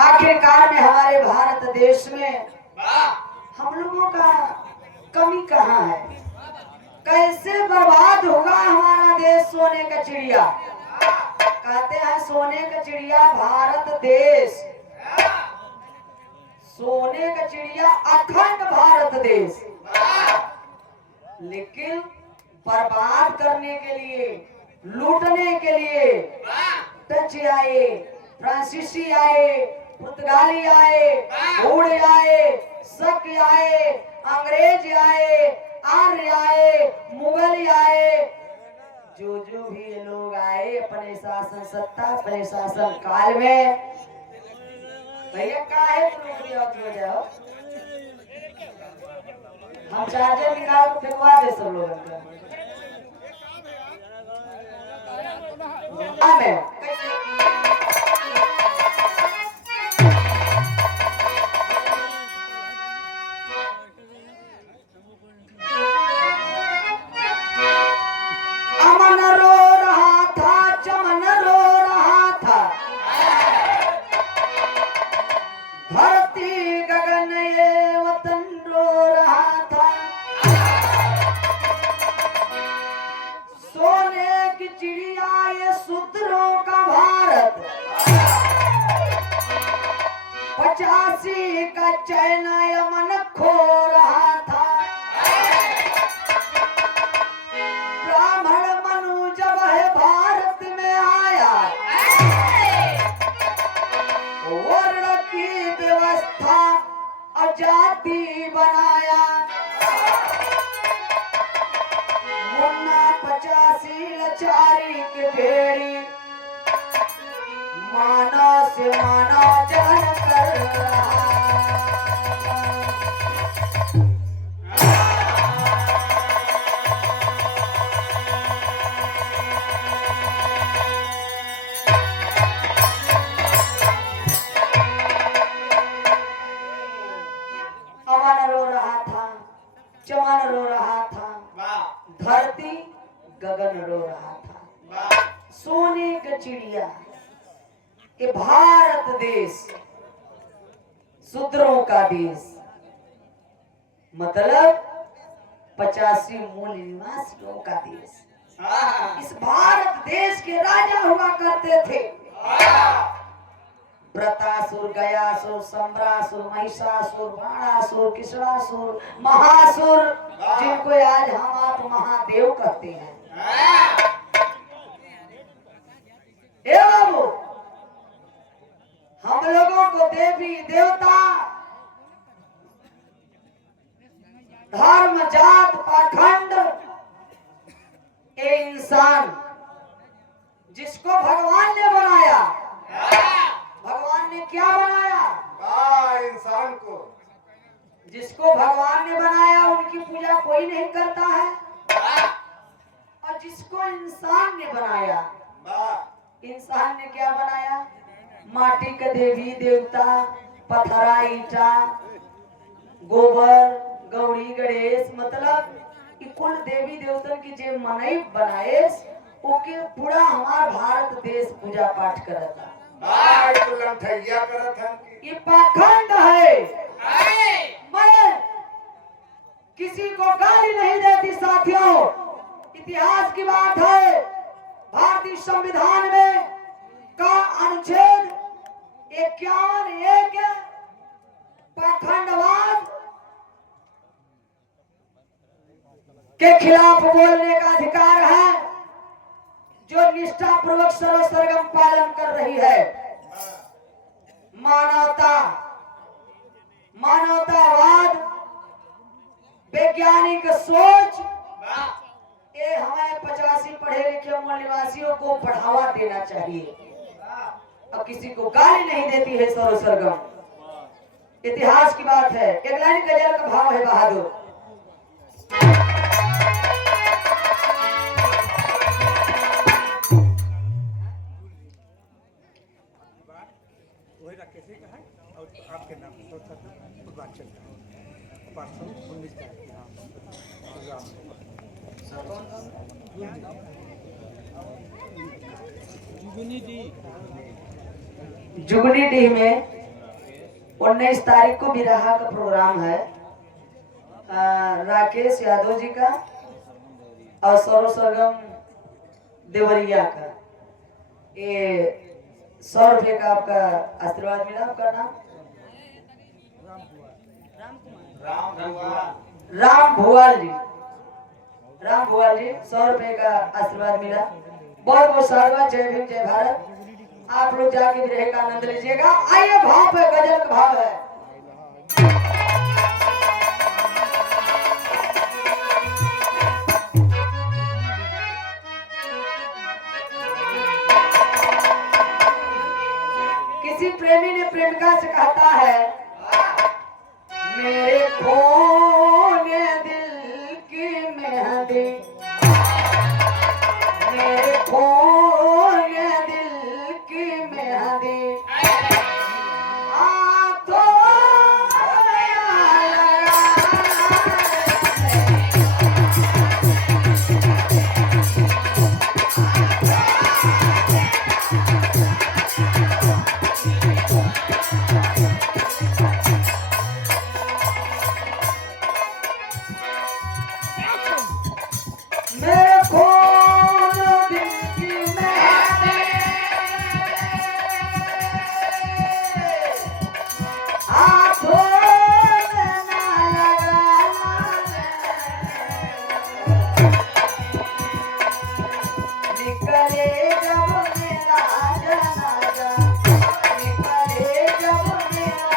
आखिरकार में हमारे भारत देश में हम लोगों का कमी कहाँ है? कैसे बर्बाद होगा हमारा देश? सोने का चिड़िया कहते हैं, सोने का चिड़िया भारत देश, सोने का चिड़िया अखंड भारत देश। लेकिन बर्बाद करने के लिए, लूटने के लिए डच आए, फ्रांसीसी आए, पुर्तगाली आए, घोड़े आए, शक आए, अंग्रेज आए, आर्य आए, मुगल आए, जो भी ये लोग आए अपने शासन सत्ता, अपने शासन काल में। भैया क्या है तुम लोग हो जाओ, हम चार्जर निकाल के फेंकवा दे सब लोगों का। अमन रो रहा था, चमन रो रहा था, धरती गगन ये वतन रो रहा था। सोने की चिड़िया ये शूद्रों का भारत, 85 का चैन यमन खो रहा था। ब्राह्मण मनु जब है भारत में आया, वर्ण की व्यवस्था आजादी बनाया। मुन्ना 85 लाचारी के भेड़ी, मानव से मानव जन कर रहा। अमन रो रहा था, चमन रो रहा था, धरती गगन रो रहा था। सोने का चिड़िया ये भारत देश, शूद्रों का देश, मतलब 85 मूल निवासियों का देश। इस भारत देश के राजा हुआ करते थे व्रतासुर, गयासुर, सम्रासुर, महिषासुर, बाणासुर, किशोरासुर, महासुर, जिनको आज हम आप महादेव कहते हैं। ए बाबू, हम लोगों को देवी देवता, धर्म, जात, पाखंड, ये इंसान जिसको भगवान ने बनाया, भगवान ने क्या बनाया? इंसान को। जिसको भगवान ने बनाया उनकी पूजा कोई नहीं करता है, और जिसको इंसान ने बनाया, इंसान ने क्या बनाया? माटी का देवी देवता, पथरा, ईटा, गोबर, गौरी, गणेश, मतलब कुल देवी देवतन की जो मनई बनाए, ओके पूरा हमार भारत देश पूजा पाठ करता। ये पाखंड है। मैं किसी को गाली नहीं देती साथियों, इतिहास की बात है। भारतीय संविधान में का अनुच्छेद 51(1) पाखंडवाद के खिलाफ बोलने का अधिकार है, जो निष्ठा पूर्वक सर्वसर्गम पालन कर रही है। मानवता, मानवतावाद, वैज्ञानिक सोच, ये हमें 85 पढ़े लिखे मूल निवासियों को बढ़ावा देना चाहिए। अब किसी को गाली नहीं देती है सर्वसर्गम, इतिहास की बात है। एक लाइन गजल का भाव है बहादुर। आपके नाम जुगनी डीह में 19 तारीख को बिरहा का प्रोग्राम है। राकेश यादव जी का और सौरभ सरगम देवरिया का। ये 100 रुपये का आपका आशीर्वाद मिला। आपका नाम राम भुआल जी। राम भुआल जी 100 रुपये का आशीर्वाद मिला। बहुत बहुत साधुवाद। जय भीम जय भारत। आप लोग जाके बिरहे का आनंद लीजिएगा। आइए भाव है, गजल का भाव है। किसी प्रेमी ने प्रेमिका से कहता है, मेरे खोने दिल की मेहंदी, मेरे खोने दिल की मेहंदी हाथों मेरे खोने दिल की मेहंदी हाथों निकले जब मेरा जनाजा, निकले जब मेरा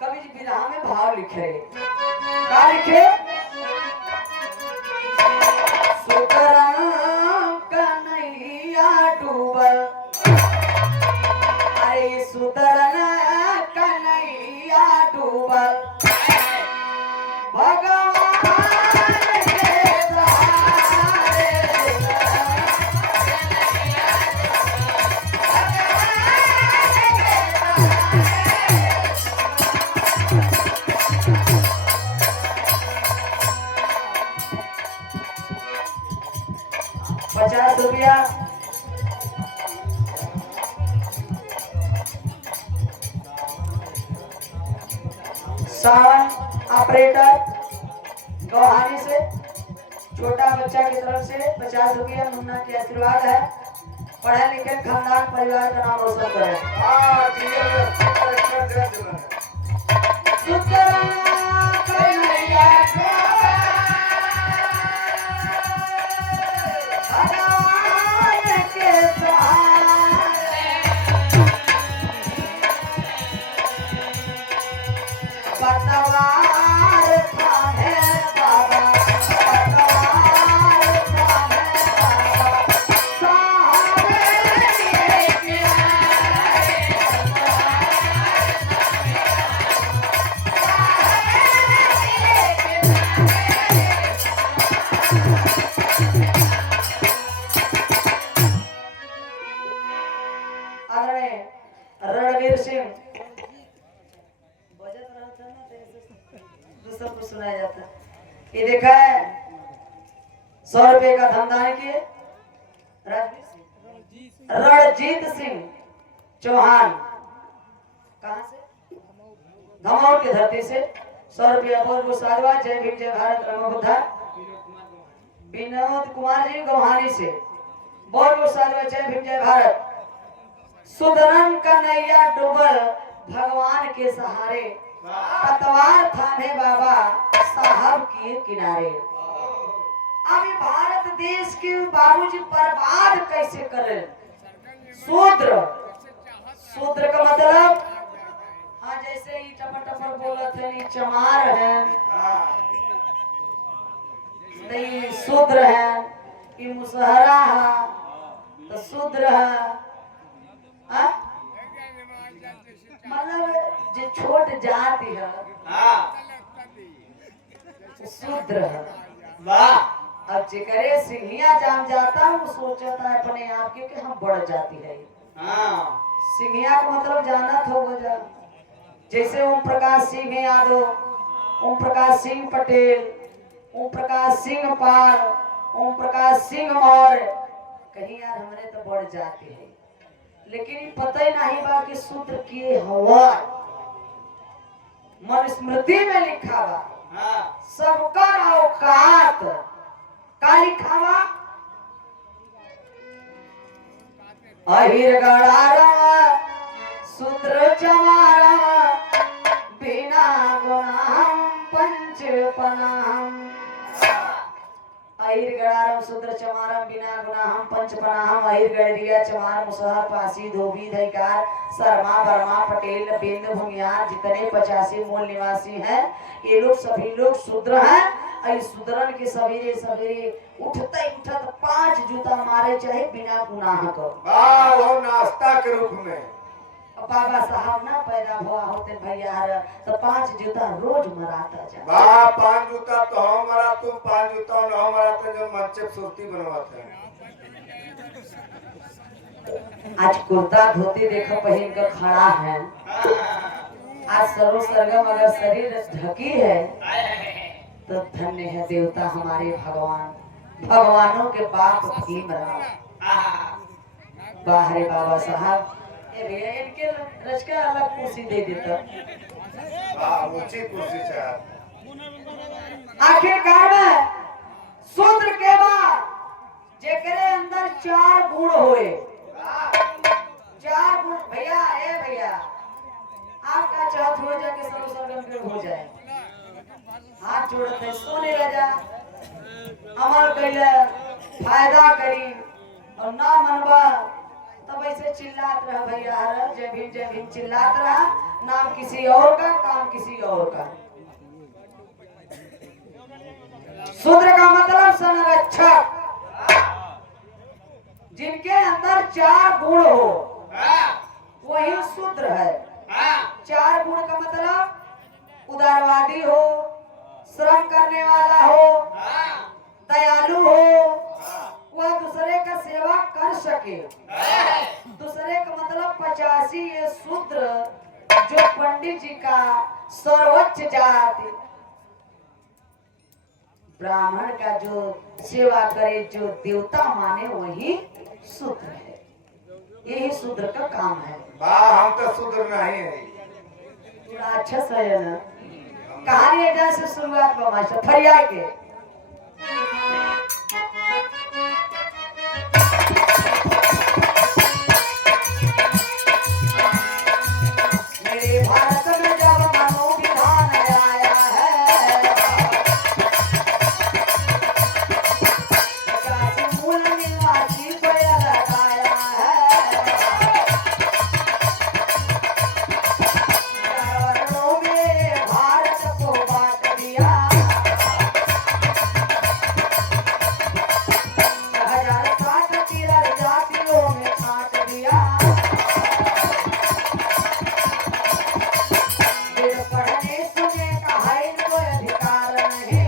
कवि जी विरहा में भाव लिखे। क्या लिखे? सुतरंग कन्हैया डूबल, अरे सुतरंग कन्हैया डूबल भगवान के सहारे। ₹50 सावन ऑपरेटर गौहानी से छोटा बच्चा की तरफ से ₹50 मुन्ना की आशीर्वाद है। पढ़े लिखे खानदान परिवार का नाम रोशन करें। सुतरंग कन्हैया भगवान के सहारे, पतवार थामे बाबा, पतवार थामे बाबा, सहारे लेके आए। आदरणीय रणवीर सिंह बजत रहा था ना, तो दूसरा को सुनाया जाता। ये देखा है 100 का धमदान किए रणजीत सिंह चौहान। कहाँ से? धमौर की धरती से 100 बहुत बहुत साधुवाद। जय भीम जय भारत। रमबुद्धा विनोद कुमार जी गौहानी से बहुत बहुत साधुवाद। जय भीम जय भारत। सुतरंग कन्हैया डूबल भगवान के सहारे, पतवार थामे बाबा साहब के किनारे। अभी भारत देश के बाबूजी बर्बाद कैसे करे? शूद्र, शूद्र का मतलब हाँ जैसे ही टपर टपर बोलत है, ये चमार है, तो ये शूद्र है, ये मुसहरा है, तो शूद्र है। मतलब जो छोट जाति है शूद्र है। अब जेकरे सिंहिया जाम जाता वो सोचता है अपने आप के कि हम बढ़ जाती है। हाँ सिंहिया का मतलब जाना था वजह, जैसे ओम प्रकाश सिंह यादव, ओम प्रकाश सिंह पटेल, ओम प्रकाश सिंह पाल, ओम प्रकाश सिंह मौर्य, कहीं यार हमारे तो बढ़ जाते हैं, लेकिन पता ही नहीं बा कि सूत्र की हवा मनुस्मृति में लिखा बा। हाँ सबका औकात का लिखा बा, अहिर गड़ारा सूत्र चमारा बिना गुनाहम पंच पनाहम। अहिर गड़ारम सूत्र चमारम बिना गुनाहम पंच पनाहम। अहिर गड़रिया चमार मुसहर पासी धोबी धैकार शर्मा वर्मा पटेल बिंद भूमियार जितने 85 मूल निवासी हैं, ये लोग सभी लोग शूद्र हैं। इस शूद्रन के सवेरे सवेरे उठते उठत 5 जूता मारे चाहे बिना गुनाह को। वाह वो नाश्ता के रूप में। बाबा साहब ना पैदा हुआ होते भैया तो 5 जूता रोज मराता जा। वाह 5 जूता तो हमारा, तुम 5 जूता न हमारा तो जो मच्छे सुर्ती बनवाते हैं। आज कुर्ता धोती देखो पहन कर खड़ा है, आज सर्व सरगम अगर शरीर ढकी है तो धन्य है देवता हमारे भगवान, भगवानों के बाप भीमराव। बाहरे बाबा साहब ये भैया इनके रच का अलग कुर्सी दे देता। वाह ऊंची कुर्सी चाह। आखिरकार में शूद्र के बाद जेकरे अंदर 4 गुण होए, 4 गुण भैया ए भैया आपका चाहत हो जाए कि सर्व सरगम के हो जाए, हाथ जोड़ते सोने रह जा, अमर कैले फायदा करी और ना मनवा तब ऐसे चिल्लात रहा भैया जय भीम चिल्लात रहा, नाम किसी और का काम किसी और का। शूद्र का मतलब संरक्षक, जिनके अंदर 4 गुण हो वही शूद्र है। 4 गुण का मतलब उदारवादी हो, श्रम करने वाला हो, दयालु हो, वह दूसरे का सेवा कर सके। दूसरे का मतलब 85 ये शूद्र जो पंडित जी का सर्वोच्च जाति ब्राह्मण का जो सेवा करे, जो देवता माने वही शूद्र है। यही शूद्र का काम है। वाह हम तो शूद्र नहीं है। थोड़ा अच्छा सा है ना कहानी एजा से शुरुआत में मास्टर फरिया के मेरे भारत में जब मनोविधान आया है, 85 मूल निवासी को लगाया है, वर्णों में भारत को बांट दिया, 1060 तिरक जातियों में छांट दिया। पढ़ने सुने का है इनको अधिकार नहीं,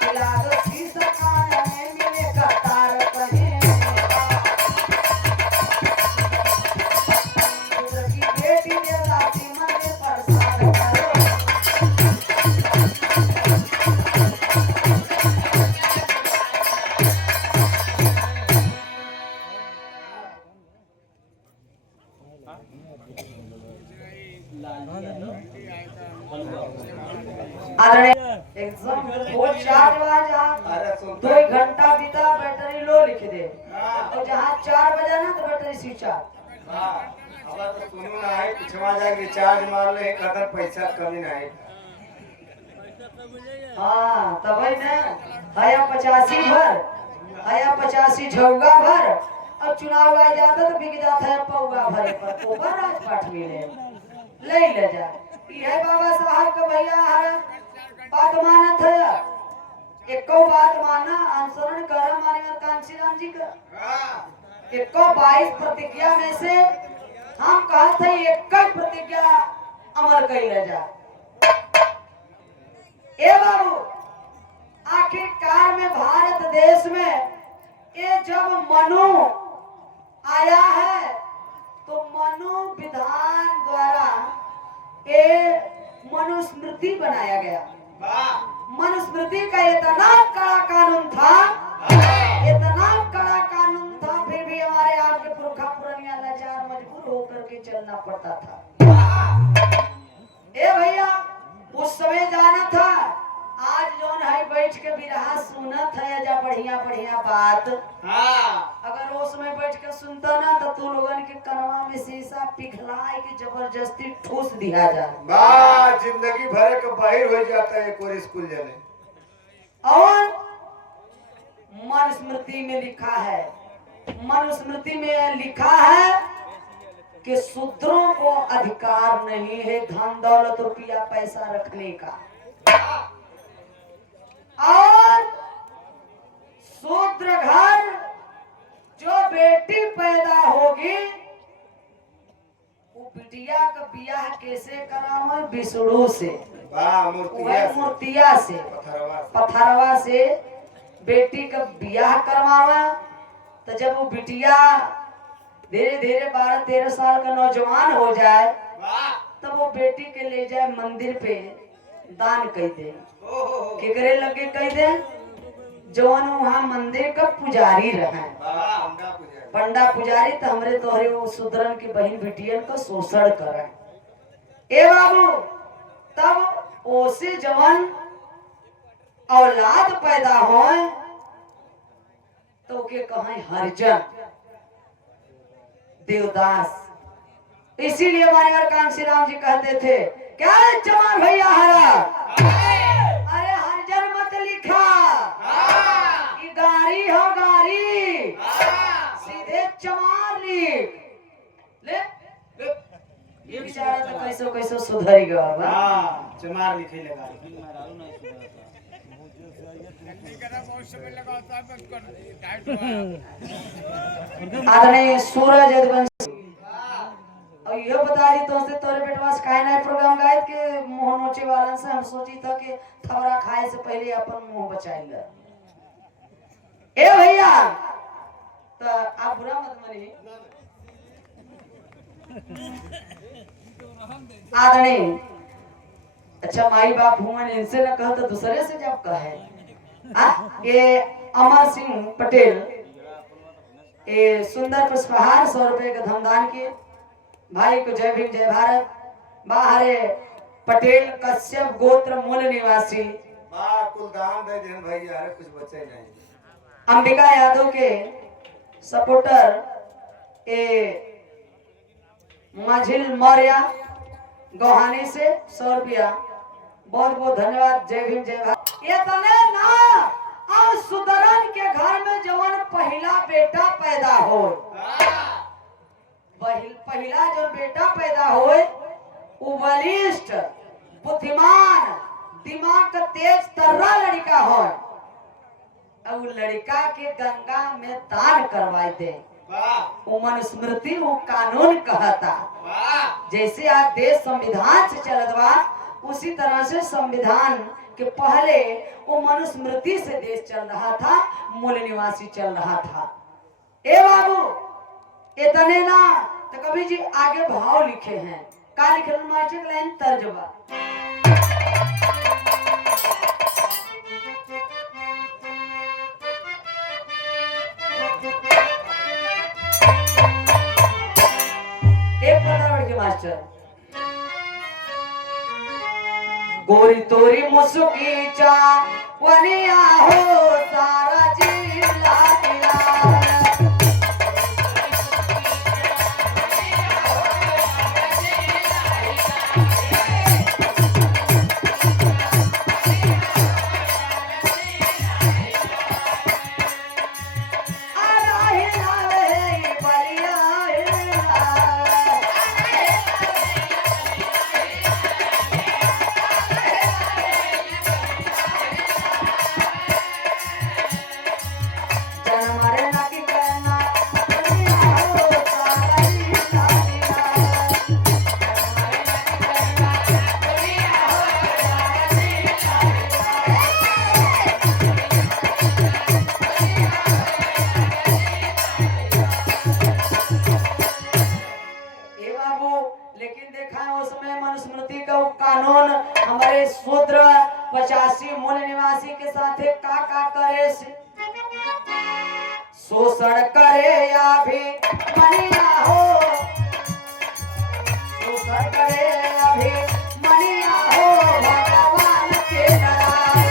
खिला दो शीश खाने में मिले कतार कहीं, शूद्र की बेटी देवदासी मंदिर प्रसाद करो। एग्जाम वो 4 बजे अरे सुन 2 घंटा बीता बैटरी लो लिख दे, और जहाँ 4 बजा ना तो बैटरी स्विच ऑफ। अब तो सुनू ना है पिछवा जाए रिचार्ज मार ले कदर पैसा कमी नहीं। हाँ तब ना हया 85 भर, हया 85 झौगा भर, और चुनाव आ जाता तो बिक जाता है पौगा भर पर ऊपर राजपाट मिले ले जा। ये बाबा साहब का भैया हर बात मानत है, एको बात माना अनुसरण कर माने कांची राम जी का। एको 22 प्रतिज्ञा में से हम कहते हैं एक प्रतिज्ञा अमर कर ले जा। ए बाबू, आखिरकार में भारत देश में ये जब मनु आया है तो मनु विधान द्वारा ये मनुस्मृति बनाया गया। मनुस्मृति का इतना कड़ा कानून था, इतना कड़ा कानून था, फिर भी हमारे आपके पुरखा पुरानिया लाचार मजबूर होकर के चलना पड़ता था। ए भैया, उस समय जाना था, आज जोन है बैठ के बिरहा सुनत है जा बढ़िया बढ़िया बात। अगर उस समय बैठ के सुनता ना तो तू लोगन के कनवा में शीशा पिघलाए के जबरदस्ती ठूस दिया जाए। वाह, जिंदगी भर के बाहर हो जाता है एक और स्कूल जाने। और मनुस्मृति में लिखा है, मनुस्मृति में लिखा है कि शूद्रों को अधिकार नहीं है धन दौलत रुपया पैसा रखने का, और शूद्र घर जो बेटी पैदा होगी वो बिटिया का बियाह कैसे कराओ? बिसड़ू से, मूर्तिया से, पथरवा से बेटी का बियाह करवावा। तो जब वो बिटिया धीरे धीरे 12-13 साल का नौजवान हो जाए तब वो बेटी के ले जाए मंदिर पे दान कह दे। केकरे लगे कह दे? जौन वहाँ मंदिर का पुजारी रहे, पंडा पुजारी, तो हमरे तोहरे वो शूद्रन की बहन बिटियन का शोषण करे। ए बाबू, तब ओसे जवन औलाद पैदा हो तो के कहें हरिजन, देवदास। इसीलिए हमारे कांसी राम जी कहते थे, क्या चमार भैया हरा, अरे हरिजन मत लिखा, ये गारी हो गारी, सीधे चमार लिख ले। ये बेचारा तो कैसो कैसो सुधर गया बा। चमार लिखे लगा। आदरणीय सूरज यदुवंशी, और ये बता दी तो से तोरे बेटवा से काहे ना प्रोग्राम गायत के मुंह नोचे वालन से हम सोची था कि थवरा खाए से पहले अपन मुंह बचाई ले। ए भैया, तो आप बुरा मत मानिए। आदरणीय, अच्छा माई बाप भुवन इनसे न कह तो दूसरे से जब कहे। ये अमर सिंह पटेल, ये सुंदर पुष्पहार 100 रुपए का धमदान किए। भाई को जय भीम जय भारत। बाहरे पटेल कश्यप गोत्र मूल निवासी, कुलदान दे देन भैया, अरे कुछ बचे नहीं। अंबिका यादव के सपोर्टर ए माझिल मौर्य गोहानी से 100 रुपया, बहुत बहुत धन्यवाद। जय भीम जय भारत। ये तने ना और सुदरन के घर में जवन पहला बेटा पैदा हो, पहला जो बेटा पैदा होए वो बलिष्ठ, बुद्धिमान, दिमाग का तेज तर्रा लड़का हो, अब लड़का के गंगा में दान करवाए दे। वो मनुस्मृति वो कानून कहता। जैसे आज देश संविधान से चलत बा, उसी तरह से संविधान के पहले वो मनुस्मृति से देश चल रहा था, मूल निवासी चल रहा था। ए बाबू, इतने ना तो कभी जी आगे भाव लिखे हैं, का लिखे मास्टर लाइन तर्जबा। एक पता के मास्टर, गोरी तोरी मुसुकी चा वनिया हो सारा जिला दिला। प्रकृति का वो कानून हमारे शूद्र 85 मूल निवासी के साथ का करे से शोषण करे या भी मनिया हो, शोषण करे या भी मनिया हो भगवान के डराए।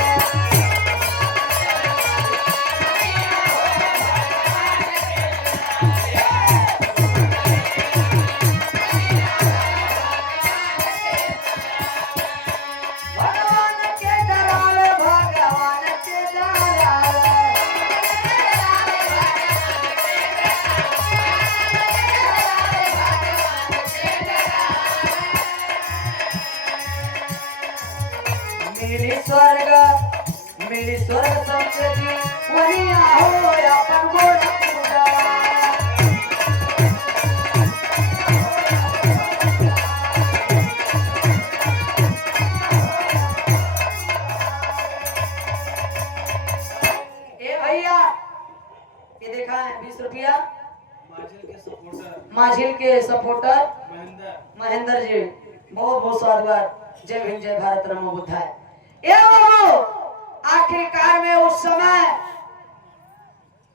मेरी स्वर्ग संपत्ति वही हो अपन गोड़ पूजा। ए भैया ये देखा है 20 रुपया माझिल के सपोर्टर महेंद्र जी, बहुत बहुत स्वागत। जय भीम जय भारत नमो बुद्धाय। आखिरकार में उस समय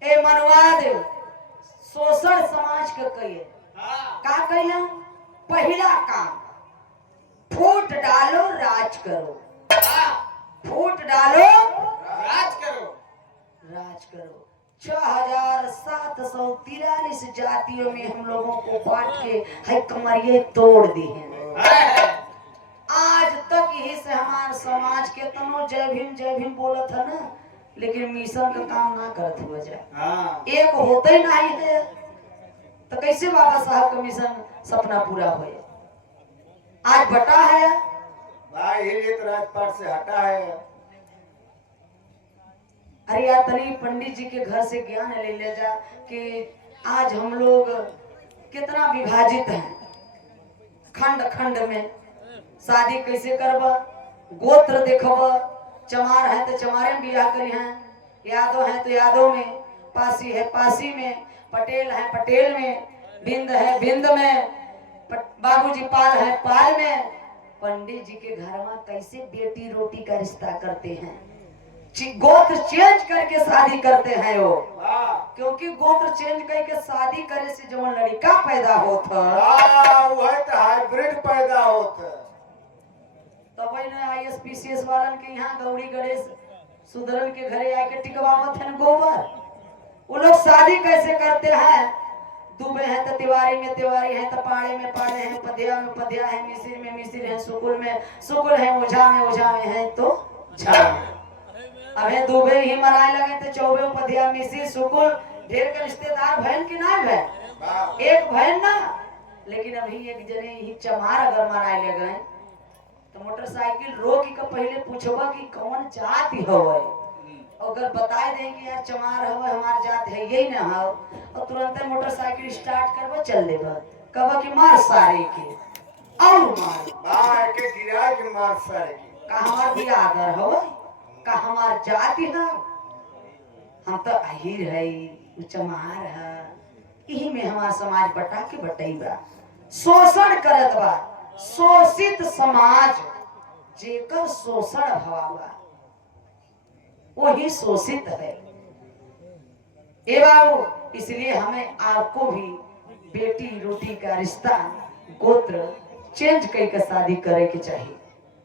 ए मनवाद शोषण समाज के कहिए का कहिए पहला काम फूट डालो राज करो, फूट डालो राज करो, राज करो। 6743 जातियों में हम लोगों को बांट के है कमरिए तोड़ दी है। आज तक यही से हमारे समाज के तनो जय भीम बोलत है ना, लेकिन मिशन का काम ना करत हुआ जाए। एक होते ही नहीं है तो कैसे बाबा साहब का मिशन सपना पूरा होए। आज बटा है भाई ये तो राजपाट से हटा है। अरे यार तनी पंडित जी के घर से ज्ञान ले जा कि आज हम लोग कितना विभाजित हैं, खंड खंड में शादी कैसे करब, गोत्र देखब, चमार है तो चमारे में बियाह करी हैं, यादव है तो यादव में, पासी है पासी में, पटेल है पटेल में, बिंद है बिंद में, बाबूजी पाल है पाल में। पंडित जी के घर में कैसे बेटी रोटी का रिश्ता करते हैं, गोत्र चेंज करके शादी करते हैं वो, क्योंकि गोत्र चेंज करके शादी करे से जो लड़का पैदा होता वो है तो हाइब्रिड पैदा होता। तब ISPCS वालन के यहाँ गौरी गणेश सुधरन के घरे आके टिकवावत है गोबर। वो लोग शादी कैसे करते हैं, दुबे हैं तो तिवारी में तिवारी है, तो पाड़े में पाड़े हैं, पदिया में पदिया है, मिसिर में मिसिर है, सुकुल में सुकुल है, ओझा में है तो झा। अबे दुबे ही मराए लगे तो चौबे पदिया मिसिर सुकुल ढेर के रिश्तेदार बहन की ना बहन एक बहन ना। लेकिन अभी एक जने ही चमार अगर मराए ले गए तो मोटरसाइकिल रोक के पहले पूछबा कि कौन जाति हो, अगर बताए दें कि यार चमार हो हमार जात है यही ना हो, और तुरंत मोटरसाइकिल स्टार्ट करबा चल देबा कहबा कि मार सारे के और मार के गिरा के मार सारे के का हमार भी आदर हो का हमार जाति है, हम तो अहिर है चमार है। यही में हमार समाज बटा के बटई बा, शोषण करत बा। शोषित समाज जेकर शोषण भवावा वही शोषित है। ए बाबू, इसलिए हमें आपको भी बेटी रोटी का रिश्ता गोत्र चेंज करके शादी करे के चाहिए,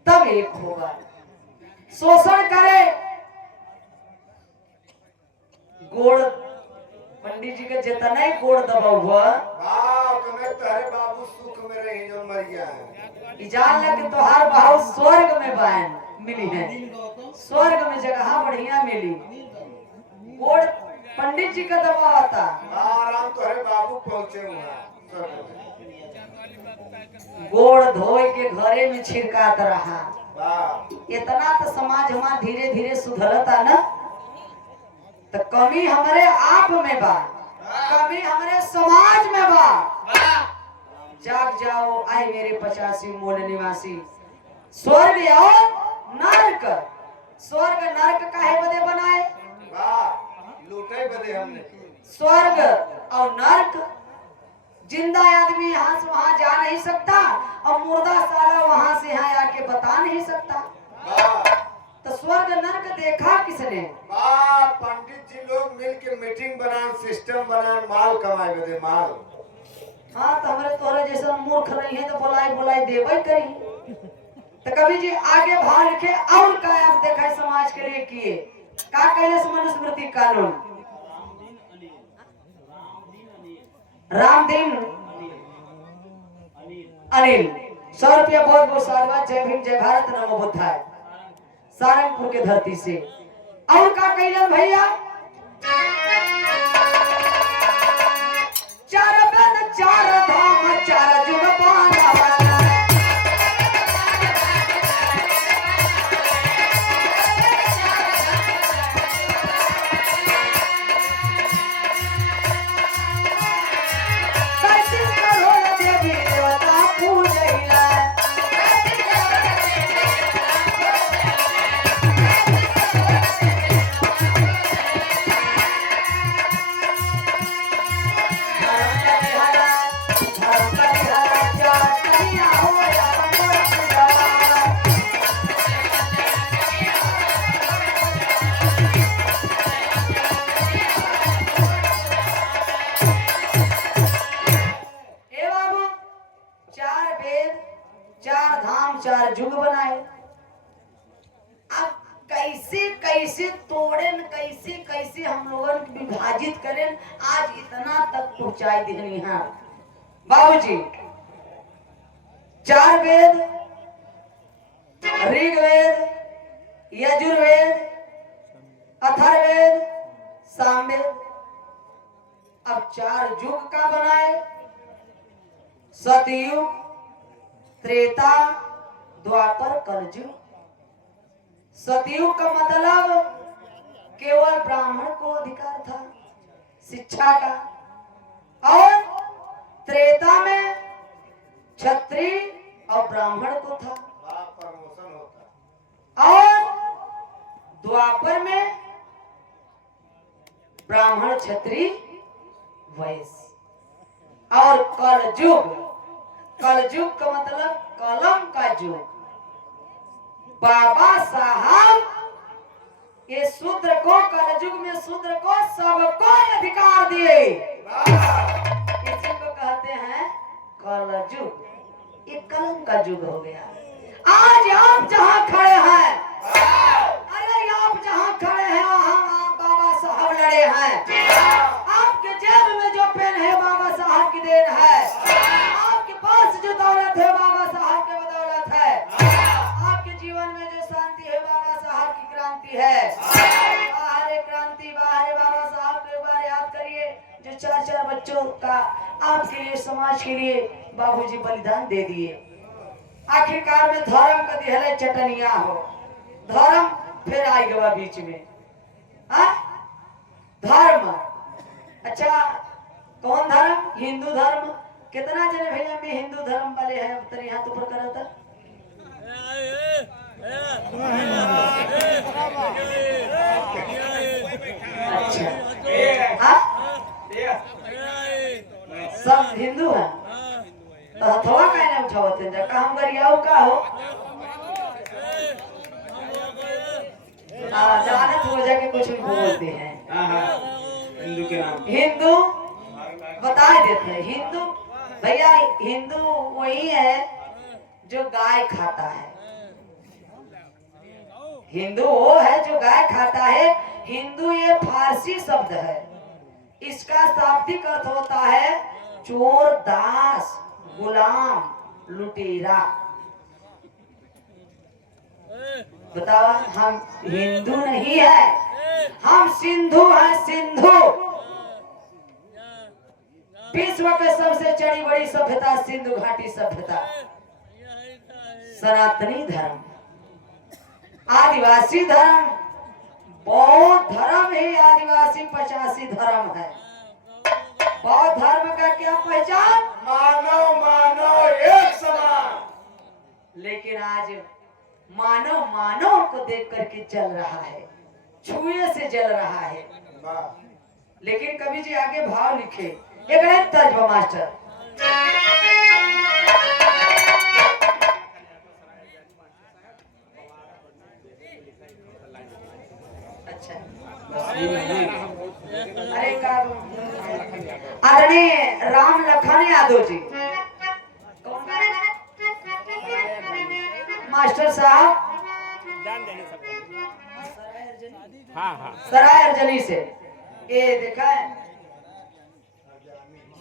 तब एक होगा। शोषण करे गोड़ पंडित जी के जितना ही गोड़ दबा हुआ तुम्हें तारे बाबू सुख में रही जो मर गया है। जान लगे तोहार बाबू स्वर्ग में बहन मिली है, स्वर्ग में जगह बढ़िया मिली। गोड़ पंडित जी का दबा आता आराम तोहरे बाबू पहुंचे हुआ, गोड़ धोए के घरे में छिड़कात रहा। इतना तो समाज हमारा धीरे धीरे सुधरता ना, तो कमी हमारे आप में बा, कमी हमारे समाज में बा। जाग जाओ आए मेरे 85 मूल निवासी, स्वर्ग और नरक। स्वर्ग नरक काहे बदे बनाए, लूटे बदे हमने। स्वर्ग और नरक जिंदा आदमी यहाँ से वहां जा नहीं सकता और मुर्दा साला वहां से यहाँ आके बता नहीं सकता। वाह तो स्वर्ग नरक देखा किसने? वाह, पंडित जी लोग मिल के मीटिंग बनान, सिस्टम बनान, माल कमाए बदे माल। हाँ तो हमारे तोरे जैसा मूर्ख नहीं है तो बोलाई बोलाई देवे करी। तो कवि जी आगे भाव लिखे और का आप देखा है समाज के लिए किए का कैले मनुस्मृति कानून रामदीन अनिल 100 रुपया बहुत बहुत साधुवाद। जय भीम जय भारत नमो बुद्धाय। सारंगपुर के धरती से और का कैलन भैया? चार वेद चार धाम चार जुग पाना कैसे करो देवी देवता पूजैला। चार धाम चार जुग बनाए। अब कैसे कैसे तोड़ेन, कैसे कैसे हम लोगन विभाजित करें, आज इतना तक पहुंचाई देनी है बाबूजी। चार वेद, ऋग्वेद, यजुर्वेद, अथर्ववेद, सामवेद। अब चार युग का बनाए, सतयुग, त्रेता, द्वापर, कलयुग। सतयुग का मतलब केवल ब्राह्मण को अधिकार था शिक्षा का, और त्रेता में क्षत्रिय और ब्राह्मण को था, प्रमोशन होता। और द्वापर में ब्राह्मण क्षत्रिय वैश्य। और कलयुग, कलयुग का मतलब कलम का युग। बाबा साहब ये शूद्र को, कलयुग में शूद्र को सबको अधिकार दिए, इसी को कहते हैं कलयुग। ये कलम का युग हो गया। आज आप जहां खड़े हैं, अरे आप जहां खड़े हैं वहां बाबा साहब लड़े हैं। आपके जेब में जो पेन है बाबा साहब की देन है, आपके पास जो दौलत है बाबा साहब के बदौलत है, आपके जीवन में जो शांति है बाबा साहब की क्रांति है। बाहर क्रांति, बाहर बाबा साहब को एक बार याद करिए, जो 4-4 बच्चों का आपके लिए, समाज के लिए बाबूजी बलिदान दे दिए। आखिरकार में धर्म का दिहले चटनिया हो, धर्म फिर आई गवा बीच में। धर्म, अच्छा कौन धर्म? हिंदू धर्म। कितना जने भैया में हिंदू धर्म वाले हैं? तेरे हाथ ऊपर करा था। अच्छा, सब हिंदू हैं तो हथवा का नहीं उठावते हैं, जब हम गरियाऊ का हो जानत हो जाके कुछ भी बोलते हैं। हिंदू के नाम हिंदू बता देते हैं। हिंदू भैया, हिंदू वही है जो गाय खाता है। हिंदू वो है जो गाय खाता है। हिंदू ये फारसी शब्द है, इसका शाब्दिक अर्थ होता है चोर, दास, गुलाम, लुटेरा। बताओ, हम हिंदू नहीं है, हम सिंधु हैं, सिंधु। विश्व के सबसे चढ़ी बड़ी सभ्यता सिंधु घाटी सभ्यता। सनातनी धर्म, आदिवासी धर्म, बौद्ध धर्म ही आदिवासी 85 धर्म है। बौद्ध धर्म का क्या पहचान? मानव मानव एक समान। लेकिन आज मानव मानव को देख करके जल रहा है, छुए से जल रहा है। लेकिन कवि जी आगे भाव लिखे, एक तर्जमा मास्टर। अच्छा ये नहीं अरे का आदरणीय राम लखन यादव जी कौन मास्टर साहब हाँ हाँ सराय अर्जनी से ये देखा है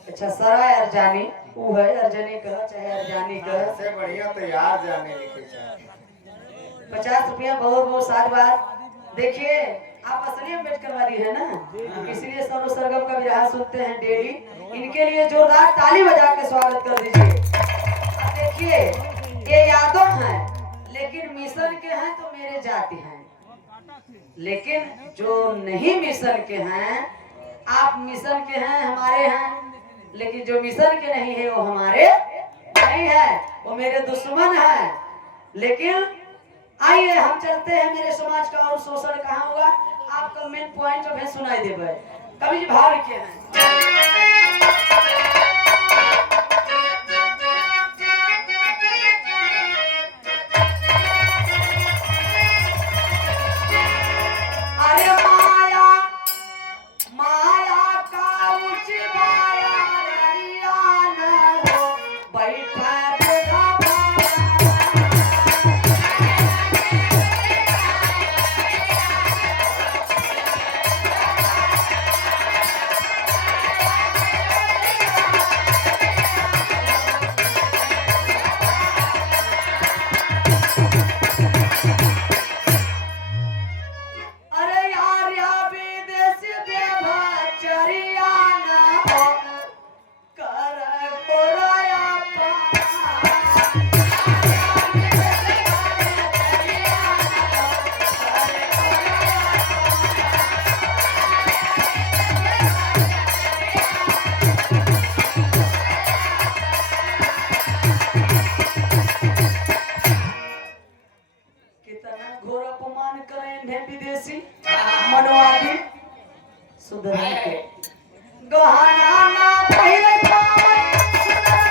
अच्छा सराय अर्जानी वो है अर्जनी का चाहे अर्जानी का से बढ़िया तो यार जाने लिखे चाहिए। 50 रुपया बहुत बहुत सात बार देखिए आप असली अम्बेडकर वाली है ना इसलिए सर्व सरगम का विरहा सुनते हैं डेली इनके लिए जोरदार ताली बजा के स्वागत कर दीजिए। अब देखिए ये यादव हैं लेकिन मिशन के हैं तो मेरे जाति हैं लेकिन जो नहीं मिशन के हैं आप मिशन के हैं हमारे हैं लेकिन जो मिशन के नहीं है वो हमारे नहीं है वो मेरे दुश्मन है। लेकिन आइए हम चलते हैं मेरे समाज का और शोषण कहाँ हुआ आपका मेन पॉइंट जो है सुनाई देवे कवि जी भाव लिखे हैं। अरे माया माया का उच माया दरिया न हो बैठा देखा अरे यार या विदेश व्यभिचारिया न हो कर कोराया कितना घोर अपमान करें इन्हें विदेशी मनवादी सुधर के गहना ना पहिरे कामन सुधर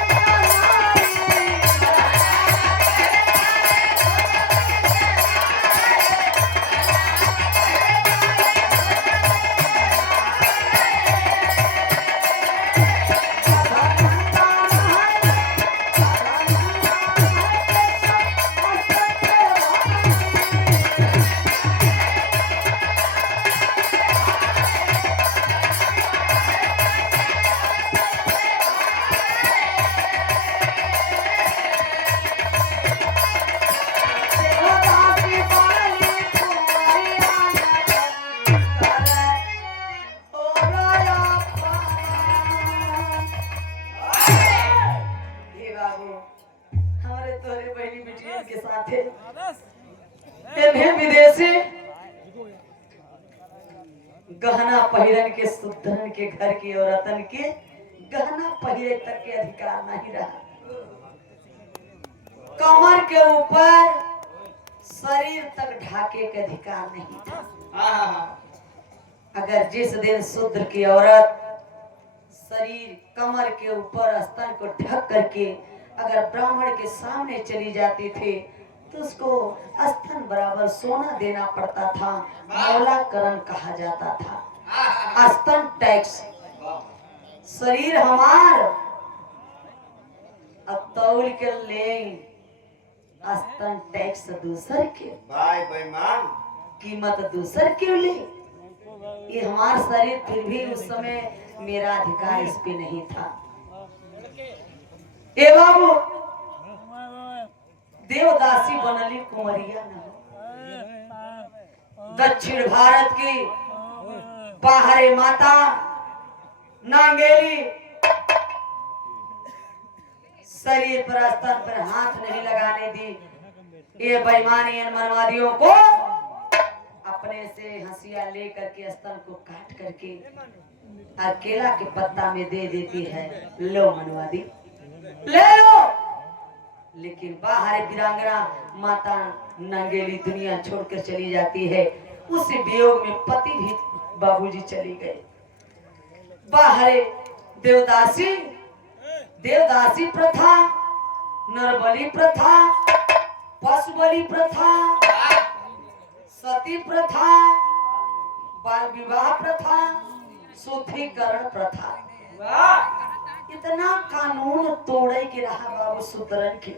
हमारे तोरे बहनी बेटियों के साथ है इन्हें विदेशी गहना पहिरन के सुधरन के घर की औरतन के गहना पहिरे तक के अधिकार नहीं रहा कमर के ऊपर शरीर तक ढाके के अधिकार नहीं था। अगर जिस दिन शूद्र की औरत शरीर कमर के ऊपर स्तन को ढक करके अगर ब्राह्मण के सामने चली जाती थी तो उसको स्तन बराबर सोना देना पड़ता था मौलाकरण कहा जाता था स्तन टैक्स। शरीर हमार अब तौल के ले स्तन टैक्स दूसर के भाई बेईमान कीमत दूसर क्यों ले ये हमारा शरीर फिर भी उस समय मेरा अधिकार इस पे नहीं था। ए बाबू देवदासी बनली कुंवरिया न हो दक्षिण भारत की बाहरे माता नांगेली शरीर पर स्तन पर हाथ नहीं लगाने दी। ये बेईमानी मनवादियों को अपने से हंसिया लेकर के स्तन को काट करके और केला के पत्ता में दे देती है लो मनवादी ले लो। लेकिन बाहर वीरांगना माता नांगेली दुनिया छोड़कर चली जाती है। उस वियोग में पति भी बाबूजी चली गए। बाहर देवदासी देवदासी प्रथा, नरबली प्रथा, पशु बलि प्रथा, सती प्रथा, बाल विवाह प्रथा, शुद्धिकरण प्रथा, इतना कानून तोड़े के रहा बाबू सुतरन के।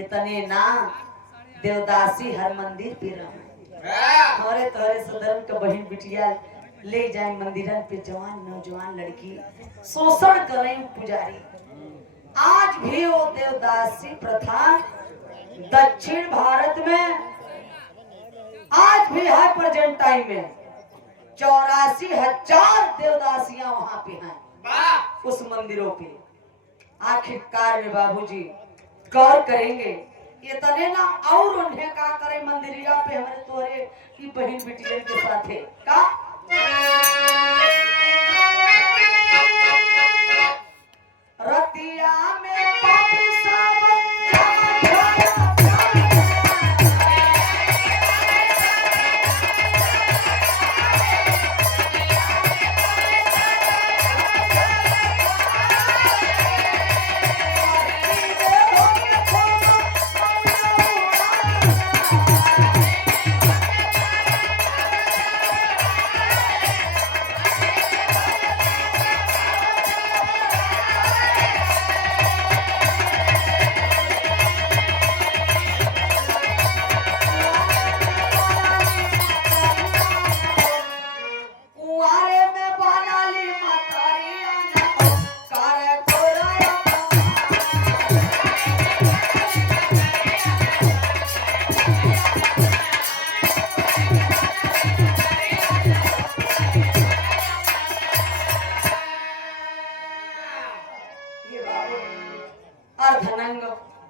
इतने ना देवदासी हर मंदिर पे रहा हमारे तोहरे सदरन का बहन बिटिया ले जाए मंदिरन पे, जवान नौजवान लड़की शोषण करें पुजारी। आज भी वो देवदासी प्रथा दक्षिण भारत में आज भी है। प्रेजेंट टाइम में 84,000 देवदासियां वहां पे हैं उस मंदिरों पे। आखिरकार में बाबूजी गौर करेंगे इतने ना, और उन्हें का करे मंदिरिया पे हमारे तोरे की बहन बिटिया के साथ है का रतिया में पापी सब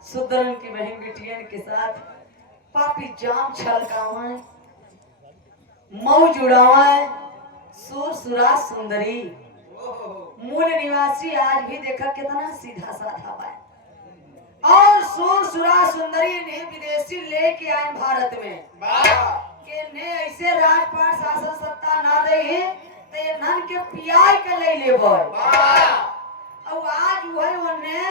सुदर्शन की बहन बिटियन के साथ पापी जाम छलकावे, मौज उड़ावे, सुर सुरा सुंदरी मूल निवासी आज भी देखा कितना सीधा साधा बा। और सुर सुरा सुंदरी ने विदेशी लेके आए भारत में के ने ऐसे राजपाट शासन सत्ता ना दे ते नन के पियाई के ले लेबो। और आज वही उन्हें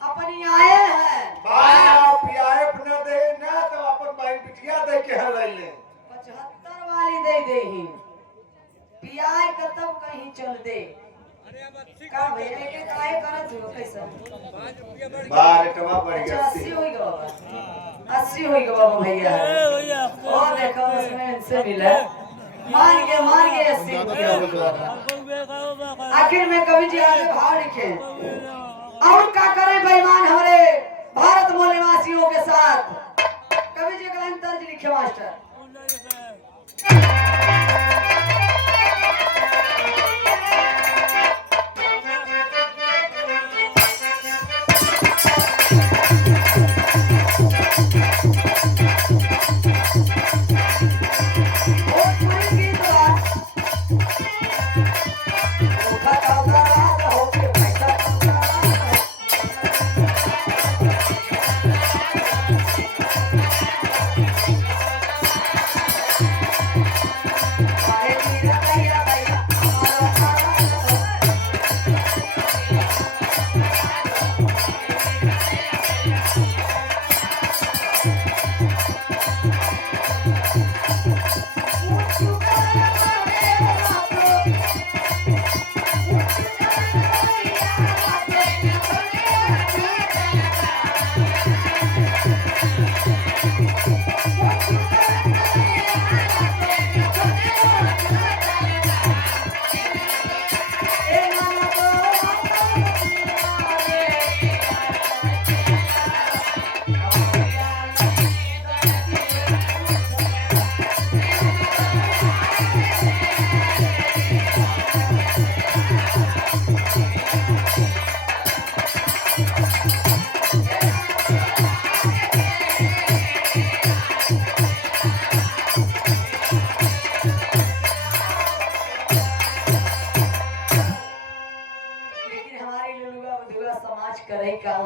अपनी आए हैं पियाए अपना दे ना तो अपन भाई बिटिया दे के ले ले 75 वाली दे दे ही पियाए का तब कहीं चल दे का मेरे के काय करत हो कैसा 12 टवा बढ़ गया 80 होई गवा 80 होई गवा भैया ओ देखो उसमें इनसे मिला मान के 80 आखिर में कवि जी आगे भाव लिखे और क्या करे बेईमान हमारे भारत मूल निवासियों के साथ। कवि जी का तर्ज लिखे मास्टर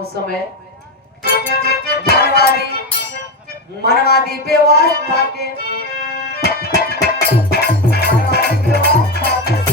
समय मनवादी व्यवस्था के मनवादी व्यवस्था के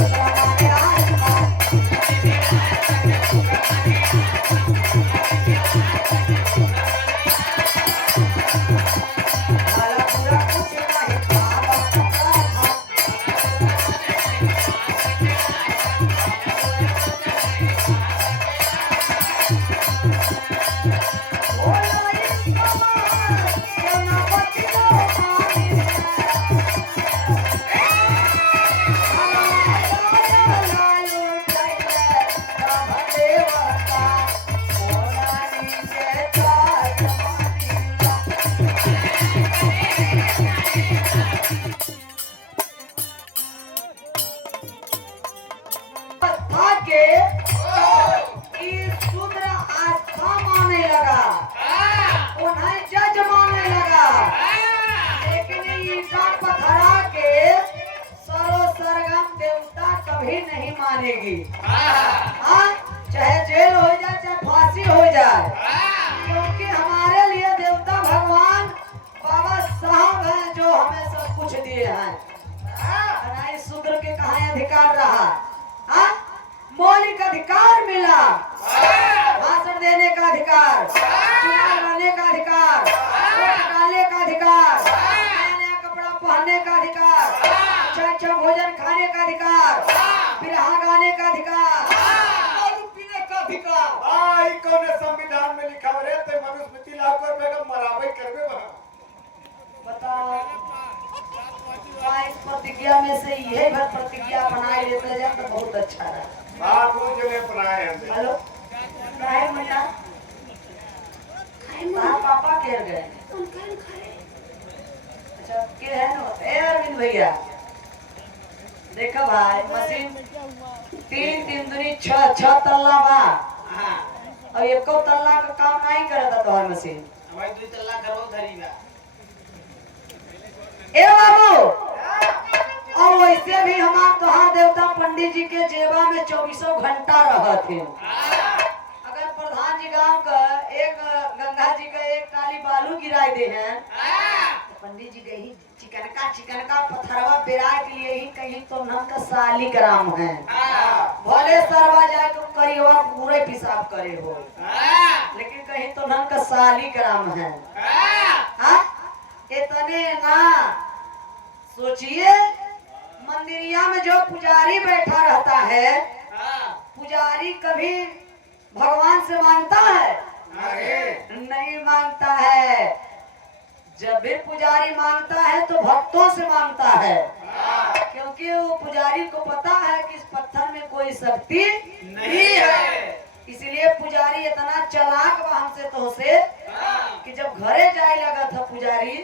लिए कि शूद्र आस्था मानने लगा, उन्हें जज मानने लगा। लेकिन ईटा पत्थरा के सरो सरगम देवता कभी नहीं मानेगी। हाँ, चाहे जेल हो जाए चाहे फांसी हो जाए, क्योंकि हमारे लिए देवता भगवान बाबा साहब हैं जो हमें सब कुछ दिए हैं। बनाई शूद्र के कहाँ अधिकार रहा? हाँ, मौलिक अधिकार मिला, भाषण देने का अधिकार, चुनाव लड़ने का अधिकार, वोट डालने का अधिकार, नया नया कपड़ा पहनने का अधिकार, अच्छा अच्छा भोजन खाने का अधिकार, बिरहा गाने का अधिकार, दारू पीने का अधिकार। आई कौन संविधान में लिखा रे ते मनुस्मृति लागू कर बेगम मरावे करबे बा। बताओ, इस प्रतिज्ञा में से यही भर प्रतिज्ञा बनाए लेते जाए तो बहुत अच्छा रहा। बाबू जने बनाए हैं। हेलो, काहे मन्ना? हाँ, पापा केर गए। अच्छा, के है ना? ए अरविंद भैया, देखो भाई, मशीन 3 दूनी 6 तल्ला बा। और एको तल्ला का काम नहीं करता तोहर मशीन। हमारी 2 तल्ला करबो धरी बा। ए बाबू, और वैसे भी हमार तोहार देवता पंडित जी के जेबा में 24 घंटा रहते। अगर प्रधान जी गांव का एक गंगा जी का एक टाली बालू गिराए दे हैं, तो पंडित जी के ही चिकनका पत्थरवा पेरा के लिए ही कहीं तो नम का सालिग्राम है। भले सरवा जाए तो करिएवा पूरे पिसाब करे हो, लेकिन कहीं तो नम का सालिग्राम है। हाँ, इतने ना सोचिए, मंदिरिया में जो पुजारी बैठा रहता है, पुजारी कभी भगवान से मांगता है? नहीं मांगता है। जब भी पुजारी मांगता है तो भक्तों से मांगता है, क्योंकि वो पुजारी को पता है कि इस पत्थर में कोई शक्ति नहीं है। इसलिए पुजारी इतना चालाक बा हमसे तो से कि जब घरे जाए लगा था पुजारी,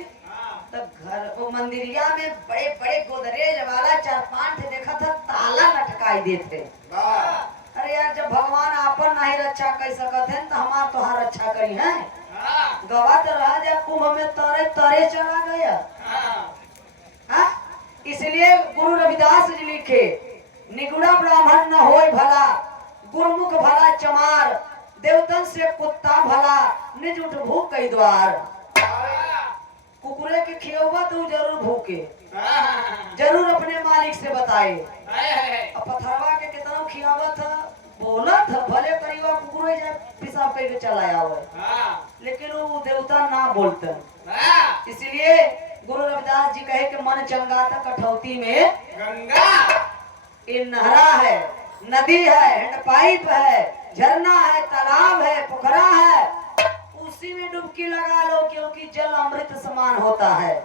तब घर वो मंदिरिया में बड़े बड़े गोदरेज वाला 4-5 देखा था, ताला लटकाई देते। अरे यार, जब भगवान आपन नहीं रक्षा कर सकत है तो हमार तोहार रक्षा करी है। गवा तो रहा जब कुंभ में तरे तरे चला गया। हाँ, इसलिए गुरु रविदास जी लिखे, निगुड़ा ब्राह्मण न होय भला, गुरुमुख भला चमार, देवतन से कुत्ता भला, निज उठ भूख कई द्वार। कुकुरे के खियौवा तो जरूर भूखे, जरूर अपने मालिक से बताए। अब पथरवा के कितना खियावा था, बोला था, भले परिवार कुकुरे जाए पिसाब करके चलाया हुआ, लेकिन वो देवता ना बोलते। इसलिए गुरु रविदास जी कहे कि मन चंगा था कठौती में गंगा। ये नहरा है, नदी है, हैंडपाइप है, झरना है, तालाब है, पोखरा है, उसी में डुबकी लगा लो, क्योंकि जल अमृत समान होता है।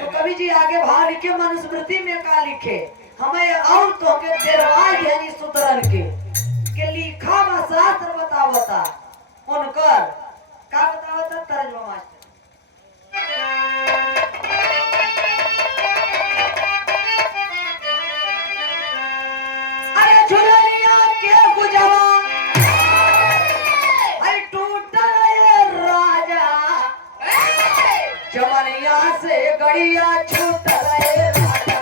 तो कवि जी आगे भाव लिखे, मनुस्मृति में का लिखे, हमें और तो के देरवाज यानी सुतरन के लिखा व शास्त्र बतावता उनकर का बतावता तर्जमा मास्टर। अरे झुलनिया के गुजवा जमनिया से गड़िया छूट गए राजा।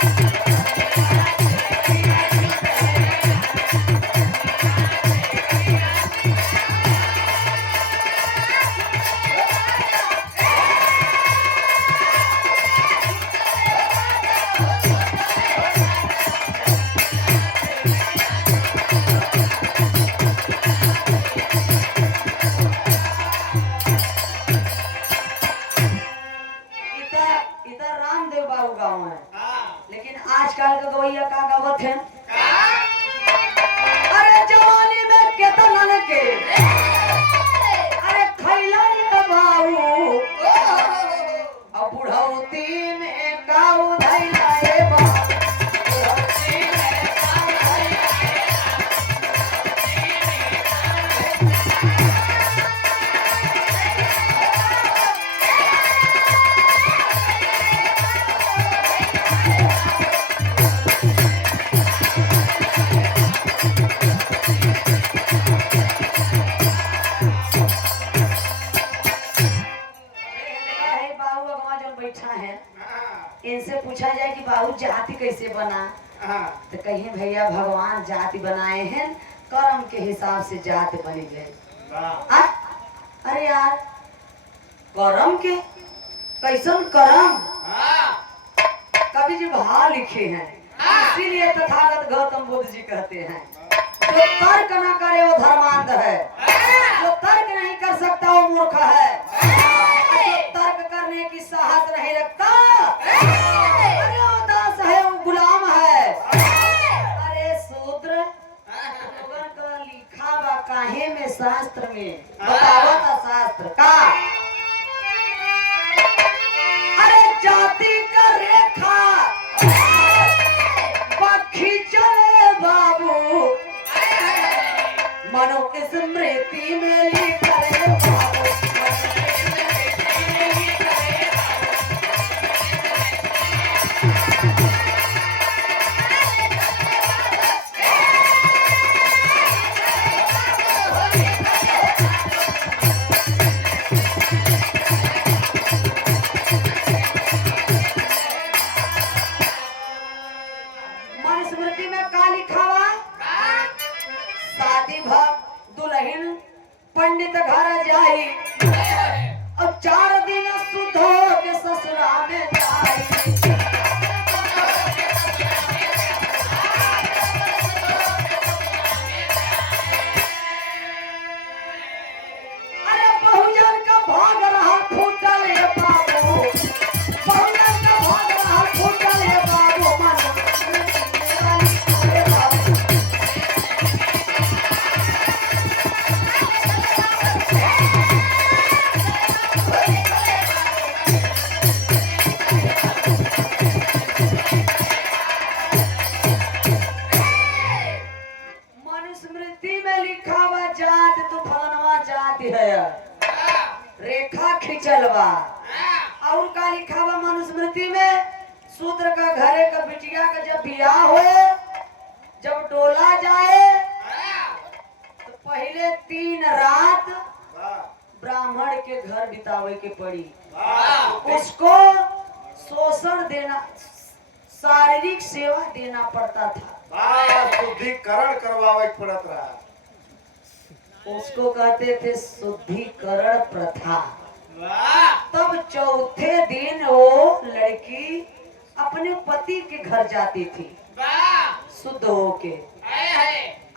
इधर रामदेव बाबू गाँव है, लेकिन आजकल का गवैया का गावत है, अरे जवानी में केतनन के अरे खैला बाबू, अब बुढ़ौती में गाँव धैला बाबू। कैसे बना? हाँ तो कहीं भैया भगवान जाति बनाए हैं, कर्म के हिसाब से जाति बनी गई। वाह अरे यार कर्म के कैसन कर्म? कवि जी भाव लिखे हैं, इसीलिए तथागत गौतम बुद्ध जी कहते हैं जो तर्क न करे वो धर्मांध है, जो तर्क नहीं कर सकता वो मूर्ख है, जो तर्क करने की साहस नहीं रखता अरे वो दास है, वो गुलाम है। अरे शूद्र लोगन का लिखा बा काहे में? शास्त्र में बतावत शास्त्र का अरे जाति का रेखा पक्षी चले बाबू मनो स्मृति में लिखे बाबू। मनुस्मृति में का लिखा हुआ? शादी भक्त दुल्हन पंडित घर जाई और 4 दिन शुद्ध हो के ससुराल में जाई। अरे बहुजन का भाग रहा फूटल है बाबू, बहुजन का भाग रहा फूटल है बाबू मनो मनुस्मृति में लिखा हुआ जात तो फलनवा जाति है, रेखा खिंचल बा। और का लिखा हुआ मनुस्मृति में? शूद्र का घरे का बिटिया का जब बियाह होए, जब डोला जाए तो पहले 3 रात ब्राह्मण के घर बितावे के पड़ी। उसको शोषण देना, शारीरिक सेवा देना पड़ता था, शुद्धिकरण करवावे पड़त रहा। उसको कहते थे शुद्धिकरण प्रथा। तब चौथे दिन वो लड़की अपने पति के घर जाती थी शुद्ध होके।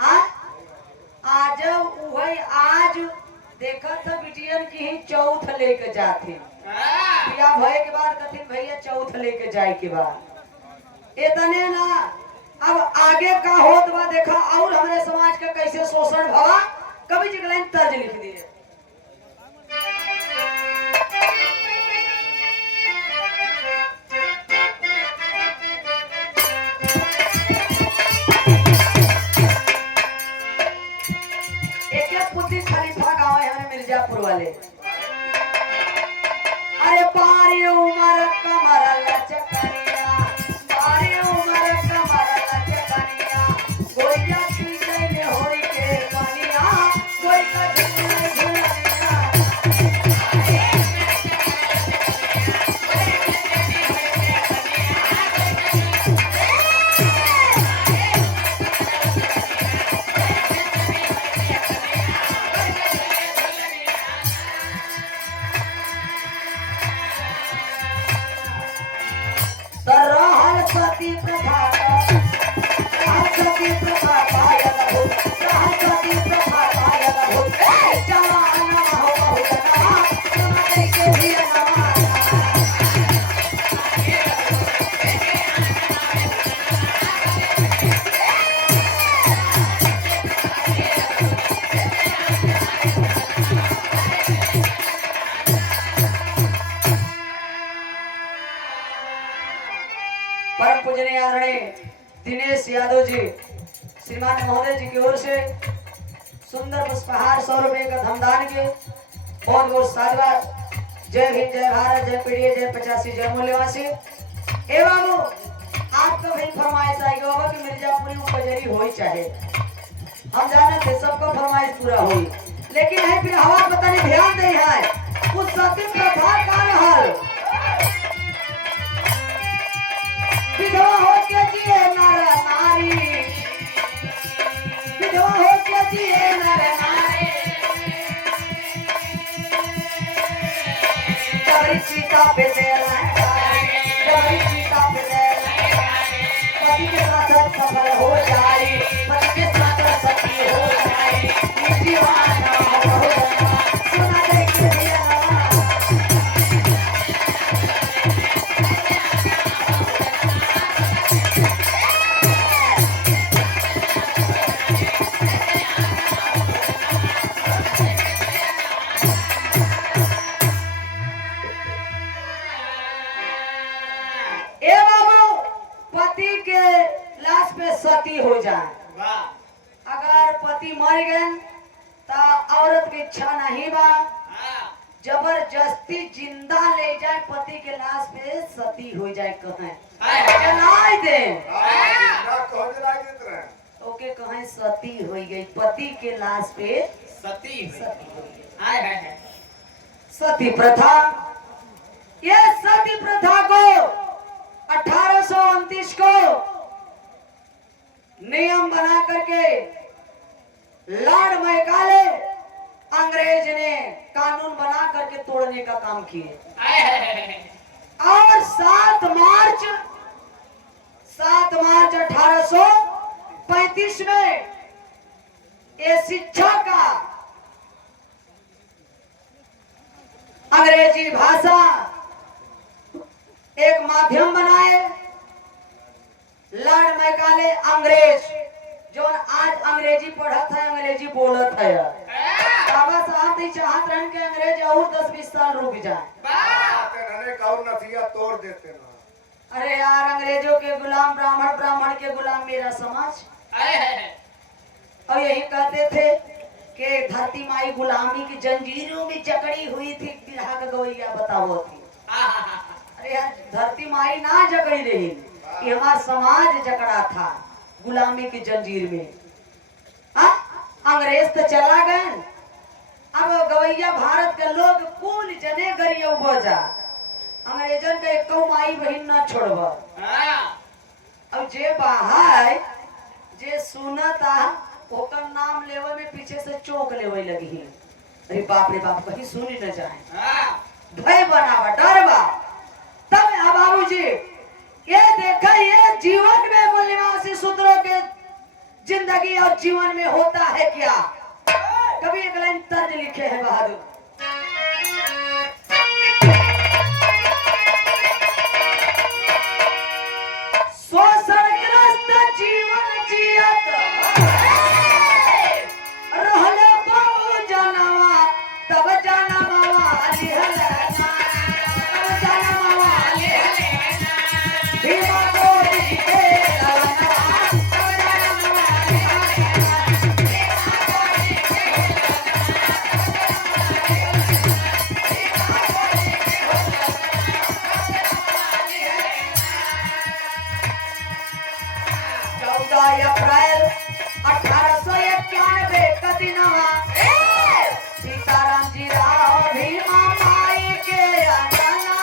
आज आज देखा था बिटियन की ही चौथ लेके जाते, बियाह भय के बाद कथिन भैया चौथ लेके जाए के बाद इतने ना। अब आगे का होत बा देखा, और हमारे समाज का कैसे शोषण भवा, कवि जी के लाइन तर्ज लिख दिए। एक पुती खलीफा गांव है हमारे मिर्जापुर वाले। अरे बारी उमर कमर लचकनिया, बारी उमर कमर लचकनिया, गोइया की गईले होई के कनिया, कोई का झुलने झुलनिया। रहल सती प्रथा सती प्रथा पायल हो, रहल सती प्रथा पायल हो, जवान हो बहुजना समाज के भी नवा। परम पूजनीय आदरणीय दिनेश यादव जी श्रीमान महोदय जी की ओर से सुंदर पुष्पहार 100 रुपए का धमदान के बहुत बहुत साधुवाद। जय भीम, जय भारत, जय पीढ़ी, जय 85, जय मूल्यवासी। एवं आपका भी फरमाइश आई होगा कि मिर्जापुर में कजरी हो ही चाहे, हम जाने थे सबको फरमाइश पूरा हुई, लेकिन है फिर हवा पता नहीं ध्यान दे है उस सती प्रथा का रहल विधवा हो के सफल हो जाए, पति के साथ सती हो जाए, ये दीवाना हो गया, सुना दे के दिया। ए बाबू, पति के लाश पे सती हो जाए, वाह अगर पति मर गए तो औरत की इच्छा नहीं बा, हाँ जबरदस्ती जिंदा ले जाए पति के लाश पे सती हो जाए, कहें हाय जलाए दे, ना कहो जला देत रहे ओके कहें सती हो गई, पति के लाश पे सती हुई। सती हो गई। हाय हाय हाय सती प्रथा, ये सती प्रथा को 1829 को नियम बना करके लॉर्ड मैकाले अंग्रेज ने कानून बना करके तोड़ने का काम किए। हाय हाय हाय और 7 मार्च 1835 में ये शिक्षा का अंग्रेजी भाषा एक माध्यम बनाए। लॉर्ड मैकाले अंग्रेज जो आज अंग्रेजी पढ़त है, अंग्रेजी बोलत है, बाबा साहब ही चाहत रहन के अंग्रेज और 10-20 साल रुक जाए। आते रहने का और नथिया तोड़ देते ना। अरे यार, अंग्रेजों के गुलाम ब्राह्मण, ब्राह्मण के गुलाम मेरा समाज। हाय हाय और यही कहते थे कि धरती माई गुलामी की जंजीरों में जकड़ी हुई थी, बिरहा का गवैया बताओ थी। अरे यार, धरती माई ना जकड़ी रही, ये हमारा समाज जकड़ा था गुलामी की जंजीर में। अंग्रेज तो चला गए, अब गवैया भारत के लोग कुल जने गरियो बोझा, अंग्रेजन के एको माई बहिन ना छोड़ब। अब जे बाहर जे सुनता ओकर नाम लेवे में पीछे से चौक लेवे लगी। अरे बाप रे बाप, कहीं सुनी न जाए, भय बनावा, डर बा। तब बाबूजी ये देखा, ये जीवन में मूल्यवान सूत्रों के जिंदगी और जीवन में होता है क्या। कभी एक लाइन तर्ज लिखे है बहादुर, शोषणग्रस्त जीवन जियत रहले बहु जनवा, तब जनवा लिहले ना, तब जनवा लिहले ना, भीमा गोरी के ललनवा, तब जनवा लिहले ना, भीमा गोरी के अप्रैल 1891 का दिनवा, सीताराम जी राव भीमा माई के अंगना,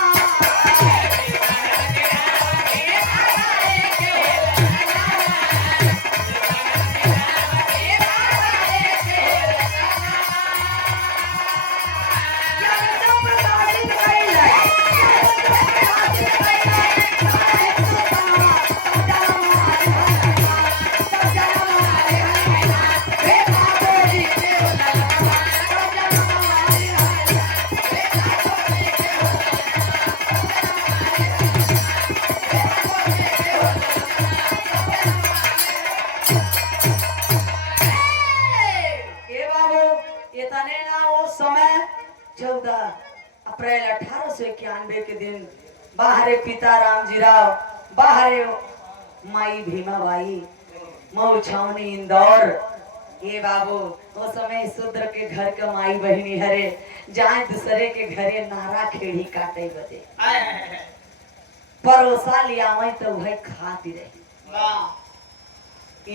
अप्रैल 1891 के दिन बाहरे पिता रामजी राव, बाहरे माई भीमाबाई, मऊ छावनी इंदौर। ये बाबू वो समय शूद्र के घर के माई बहिनी हरे, जहाँ दूसरे के घरे नारा खेड़ी काटे बदे परोसा लिया तो वही खाती रही।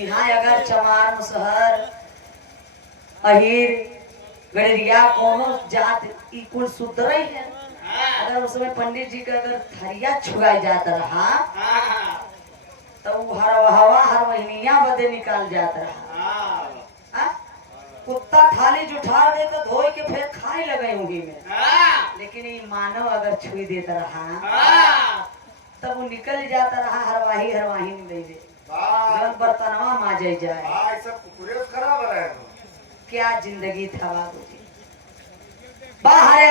यहाँ अगर चमार मुसहर अहिर गड़रिया कोनो जात ई कुल शूद्र ही है। अगर उस समय पंडित जी का अगर थरिया छुआ जाता रहा तो वो हर महीनिया बदे निकाल जाता रहा। कुत्ता थाली जुठा दे तो धोई के फिर खाए लगे होंगी में, लेकिन ये मानव अगर छुई देता रहा तब वो निकल जाता रहा, हरवाही हरवाही नहीं दे। जब बर्तनवा माजे जाए। हाँ ये सब कुकुरे खराब रहे हैं। क्या जिंदगी था बाबूजी। बाहर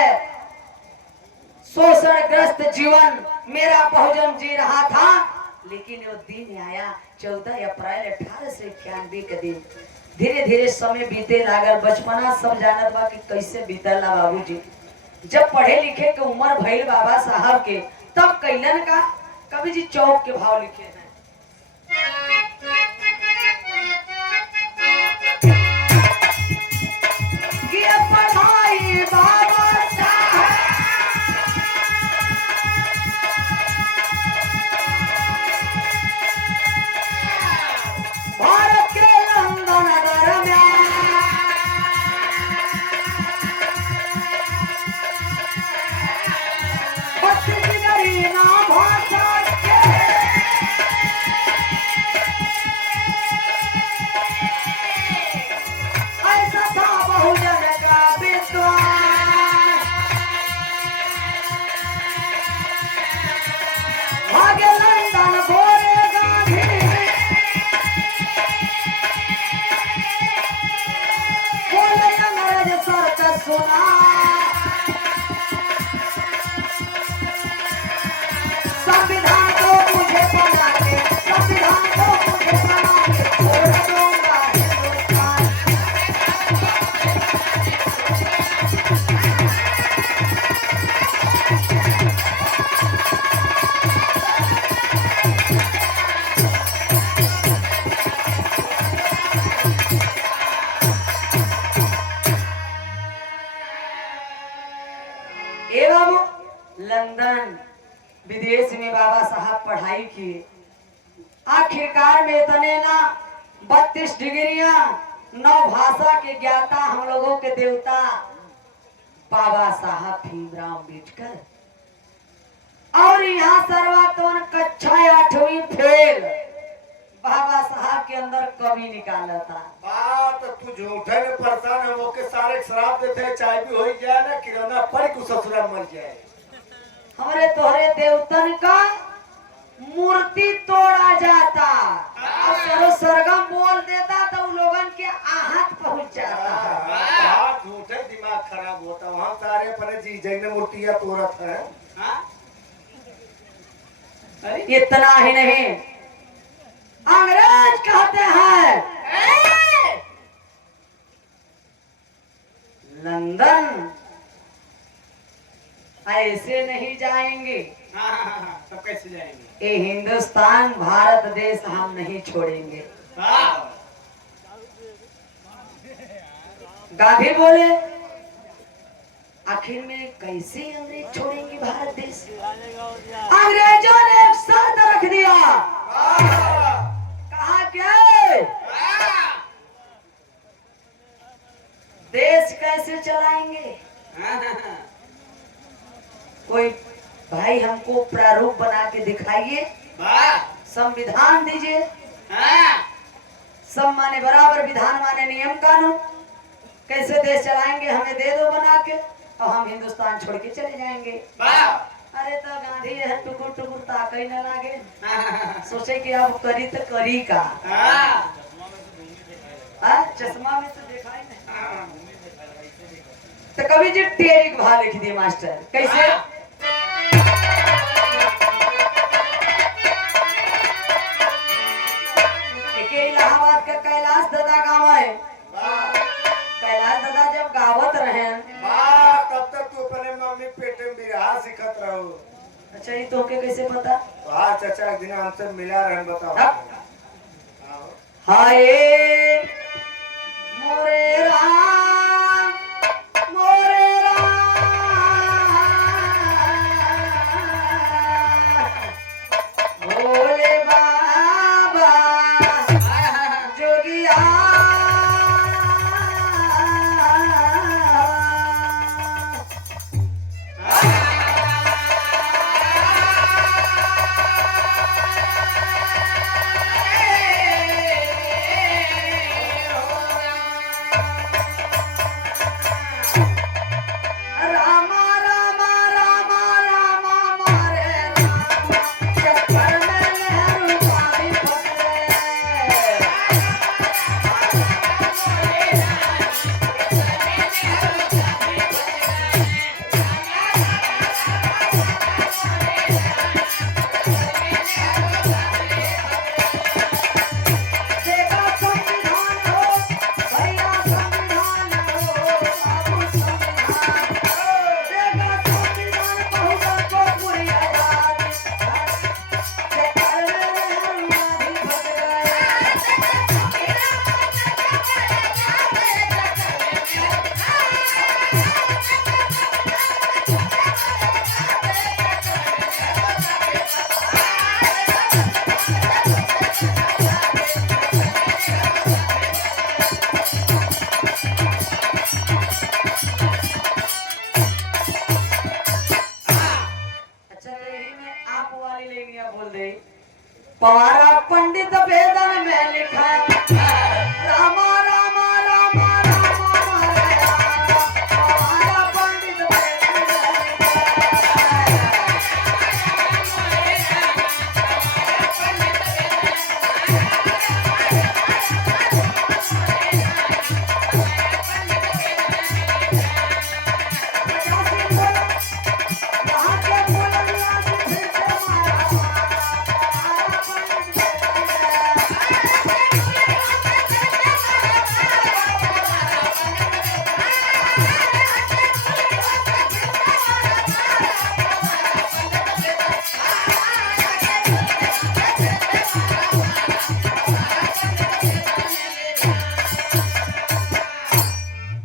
शोषणग्रस्त जीवन मेरा बहुजन जी रहा था, लेकिन वो दिन आया 14 अप्रैल 1891 के दिन। धीरे धीरे समय बीते लागल। बचपना सब जानत बा कि कैसे बीतल ना बाबूजी। जब पढ़े लिखे के उम्र भइल बाबा साहब के, तब कैलन का कवि जी चौक के भाव लिखे हैं। कि पढ़ाई बाबा साहब भारत के लंदन नगर में छत्तीसगढ़ी नाम भाषा के ऐसा था बहुजन का विद्वान। भागे लंदन बोले गांधी, बोले अंग्रेज सर्कस सुना। संविधान को मुझे बना के, संविधान को मुझे बना के छोड़ दूंगा हिंदुस्तान। एवं लंदन विदेश में बाबा साहब पढ़ाई किए। आखिरकार में इतने ना 32 डिग्रियां, 9 भाषा के ज्ञाता, हम लोगों के देवता बाबा साहब भीमराव अम्बेडकर। और यहाँ सर्वात्मन कक्षा 8वीं फेल बाबा साहब के अंदर कवि निकाला था। बात तू झूठे ने परेशान है, वो के सारे शराब देते हैं, चाय भी हो ही जाए ना, किराना पड़ के ससुराल मर जाए। हमारे तोहरे देवतन का मूर्ति तोड़ा जाता और सरो सरगम बोल देता तो उन लोगन के आहत पहुंच जाता। बात झूठे दिमाग खराब होता। वहाँ सारे अपने जी जैन मूर्तियाँ तोड़त है। इतना ही नहीं, अंग्रेज कहते हैं लंदन ऐसे नहीं जाएंगे। तब कैसे जाएंगे? ये हिंदुस्तान भारत देश हम नहीं छोड़ेंगे। गांधी बोले आखिर में कैसे अंग्रेज छोड़ेंगे भारत देश। अंग्रेजों ने एक शर्त रख दिया। कहा क्या देश कैसे चलाएंगे। कोई भाई हमको प्रारूप बना के दिखाइए, संविधान दीजिए, सब माने बराबर, विधान माने नियम कानून, कैसे देश चलाएंगे हमें दे दो बना के और हम हिंदुस्तान छोड़ के चले जाएंगे। अरे तो गांधी है टुकुर टुकुर ताकई न लागे, सोचे कि अब करी तो करी का। चश्मा में तो देखा ही नहीं। तो कवि जी टेरिक भाव लिख दिए मास्टर, कैसे इलाहाबाद का कैलाश दादा गाँव है। कैलाश दादा जब गावत रहे तब तक तू अपने मम्मी पेटे में बिरहा सिखत रहो। अच्छा ये तो के कैसे पता। हाँ चाचा एक दिन हमसे मिला रहे, बताओ। हाय मोरे राम मोरे राम भोले बाबा जोगिया पवारा पंडित वेदन में लिखा रामा रामा रामा रामा रामा पवारा पंडित वेदन में लिखा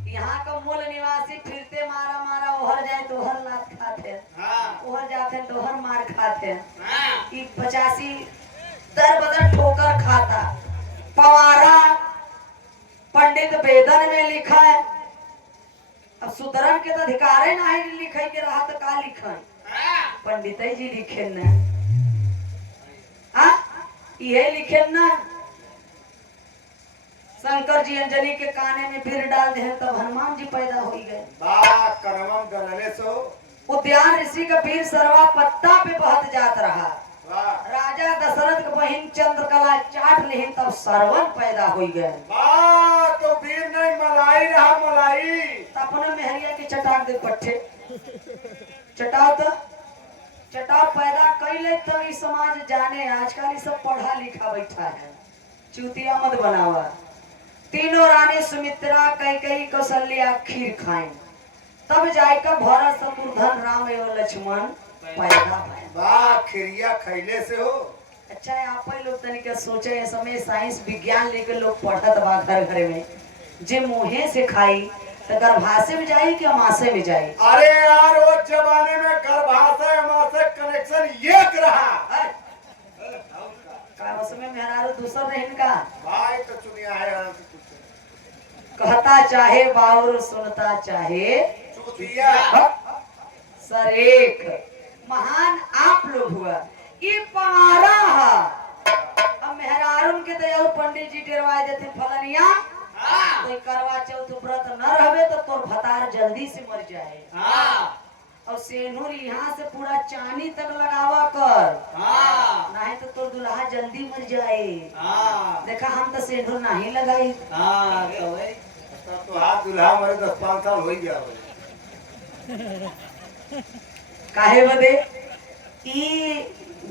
यहाँ का मूल निवासी फिरते मारा मारा ओहर जाए तो ओहर लात खाते ओहर जाते तो ओहर मार खाते ई 85 दर बदर ठोकर खाता पवारा पंडित वेदन में लिखा है। अब सुधरन के तो अधिकार है नहीं लिखे के रहा तो का लिखे पंडित जी लिखे न ये लिखे न शंकर जी अंजलि के काने में फिर डाल दे तब हनुमान जी पैदा हो गए। करमम गणने सो उद्यान ऋषि का फिर सरवा पत्ता पे बहत जात रहा। वाह राजा दशरथ के बहिन चंद्रकला चाट लेहिन तब सरवन पैदा हो गए। वाह तो वीर नहीं मलाई रहा मलाई अपने मेहरिया के चटाक दे पट्टे चटाओ तो चटाओ पैदा कैले तब ई समाज जाने आजकल ये सब पढ़ा लिखा बैठा है चूतिया मत बनावा। तीनों रानी सुमित्रा कैकेयी कौशल्या खीर खाएं तब जाकर भरत शत्रुघ्न राम एवं लक्ष्मण पैदा भए। वाह खिरिया खैले से हो। अच्छा है आप ही लोग तनिक सोचे ये समय साइंस विज्ञान लेके लोग पढ़त बा घर घर में जे मुंहे से खाई तो गर्भाशय में जाई कि अमाशय में जाई। अरे यार वो जमाने में गर्भाशय अमाशय कनेक्शन एक रहा का उसमें मेहरारू दूसर रहन का भाई तो चुनिया है यार कहता चाहे बाउर सुनता चाहे चूतिया सर एक महान आप लोग हुआ ये पारा अब मेहरारून के तो और पंडित जी डेरवाए देते फलनिया तो करवा चौथ व्रत न रहे तो तोर भतार जल्दी से मर जाए। और सेनुर यहाँ से पूरा चांदी तक लगावा कर नहीं तो तोर दुल्हा जल्दी मर जाए। देखा हम तो सेनुर नहीं लगाई तो हाथ दुल्हा मरे 10-5 साल हो गया काहे बदे ई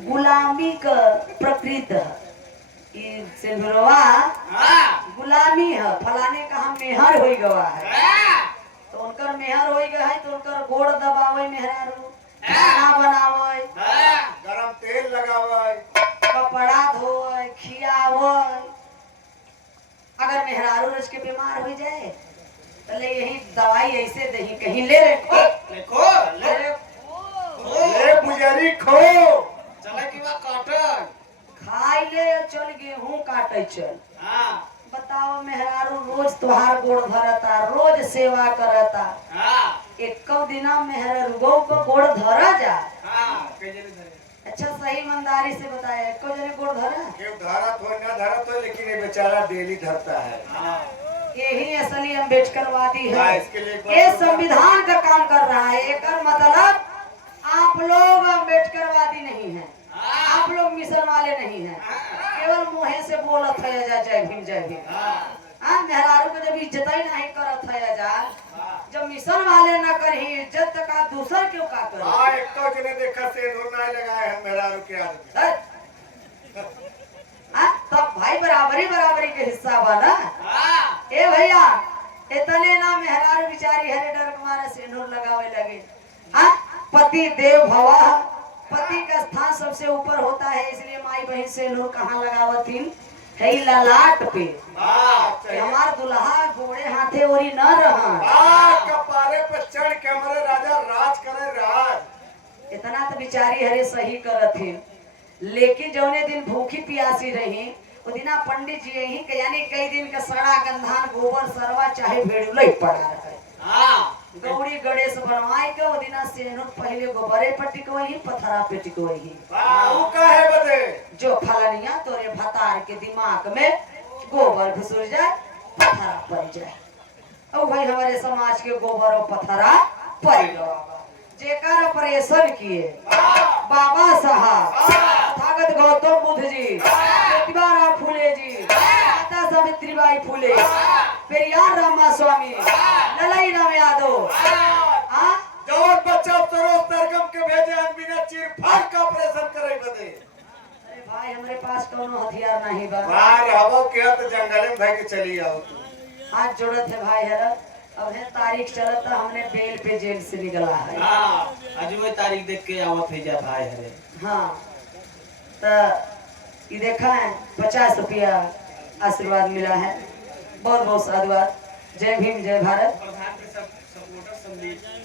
गुलामी का प्रकृति ई सेनुरवा गुलामी है फलाने का हम मेहर हो गवा है तो उनकर मेहर हो गया है तो उनकर गोड़ दबावे मेहरारू खाना बनावे गरम तेल लगावे कपड़ा धोए खियावे। अगर मेहरारू रच के बीमार हो जाए तो ले यही दवाई ऐसे दही कहीं ले रे खो ले रे ले पुजारी खो चले की बा काटन खाई ले चल गेहूं काटे चल। बताओ मेहरारू रोज तुहार गोड़ धरता रोज सेवा करता एक दिना मेहरारू गौ को गोड़ धरा जा। अच्छा सही ईमानदारी से बताया एक जने गोड़ धरा क्यों धरत हो ना धरत हो लेकिन ये बेचारा डेली धरता है। यही असली अम्बेडकरवादी है। इसके लिए ये संविधान का काम कर रहा है एक मतलब आप लोग अम्बेडकरवादी नहीं है आप लोग मिशन वाले नहीं है केवल मुँह से बोलत है जा जय भीम जय भीम। मेहरारू को जब इज्जत ही नहीं करत है जा जब मिशन वाले न करही इज्जत का दूसर क्यों का करे। एक तो जने देखा सेनुर नहीं लगाए हैं मेहरारू के आदमी तब भाई बराबरी के हिस्सा बना ए भैया इतने ना मेहरारू बिचारी हरे डर कुमार सेनुर लगावे लगे। पति देव भवा पति का स्थान सबसे ऊपर होता है इसलिए माई बहन सेनुर कहाँ लगावतीन है ललाट पे हमार दुल्हा घोड़े हाथे ओरी न रहा कपारे पे चढ़ के हमारे राजा राज करे राज। इतना तो बिचारी हरे सही करथिन लेकिन जौने दिन भूखी प्यासी रही वो दिना पंडित जी यही के यानी कई दिन का सड़ा गंधान गोबर सरवा चाहे भेड़ुलई पड़ा रहे गौरी गणेश बनवाए के ओ दिना से पहले गोबरे पर टिकवही पथरा पे टिकवही ऊ काहे बदे जो फलनिया तोरे भतार के दिमाग में गोबर घुसुर जाए पथरा पड़ जाए। अब भाई हमारे समाज के गोबर और पथरा पड़ गया जेकर ऑपरेशन किए बाबा साहब ताकत गौतम बुद्ध जी प्रतिभाराम फूले जी माता सावित्रीबाई फूले पेरियार रामा स्वामी ललाई राम यादव जवान बच्चा सरोज तरगम के भेजे अनबिना चीर फाड़ का ऑपरेशन करे बदे। अरे भाई हमारे पास कोनो हथियार नहीं बा बाहर हवा के तो जंगल में भाई के चली आओ तू हाथ जोड़त है भाई हरा अब है तारीख चलत हमने बेल पे जेल से निकला है। हां आज वो तारीख देख के आवत है जा भाई हरे। हाँ तो ये देखा है 50 रुपया आशीर्वाद मिला है बहुत बहुत साधुवाद। जय भीम जय भारत।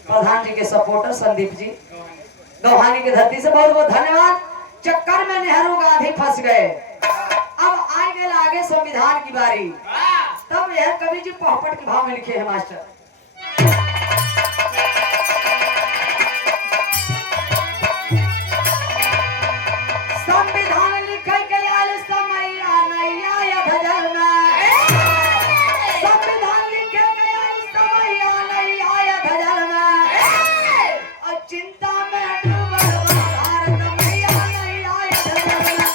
प्रधान जी के सपोर्टर संदीप जी गौहानी की धरती से बहुत बहुत धन्यवाद। चक्कर में नेहरू गांधी फंस गए। अब आ गए आगे संविधान की बारी तब यह कवि जी पोहपट के भाव में लिखे हैं मास्टर। संविधान लिखे के आयल समय आनैया या धजल में संविधान लिखे के आयल समय आनैया या धजल में और चिंता में डूबल भारत मैया नैया या धजल में।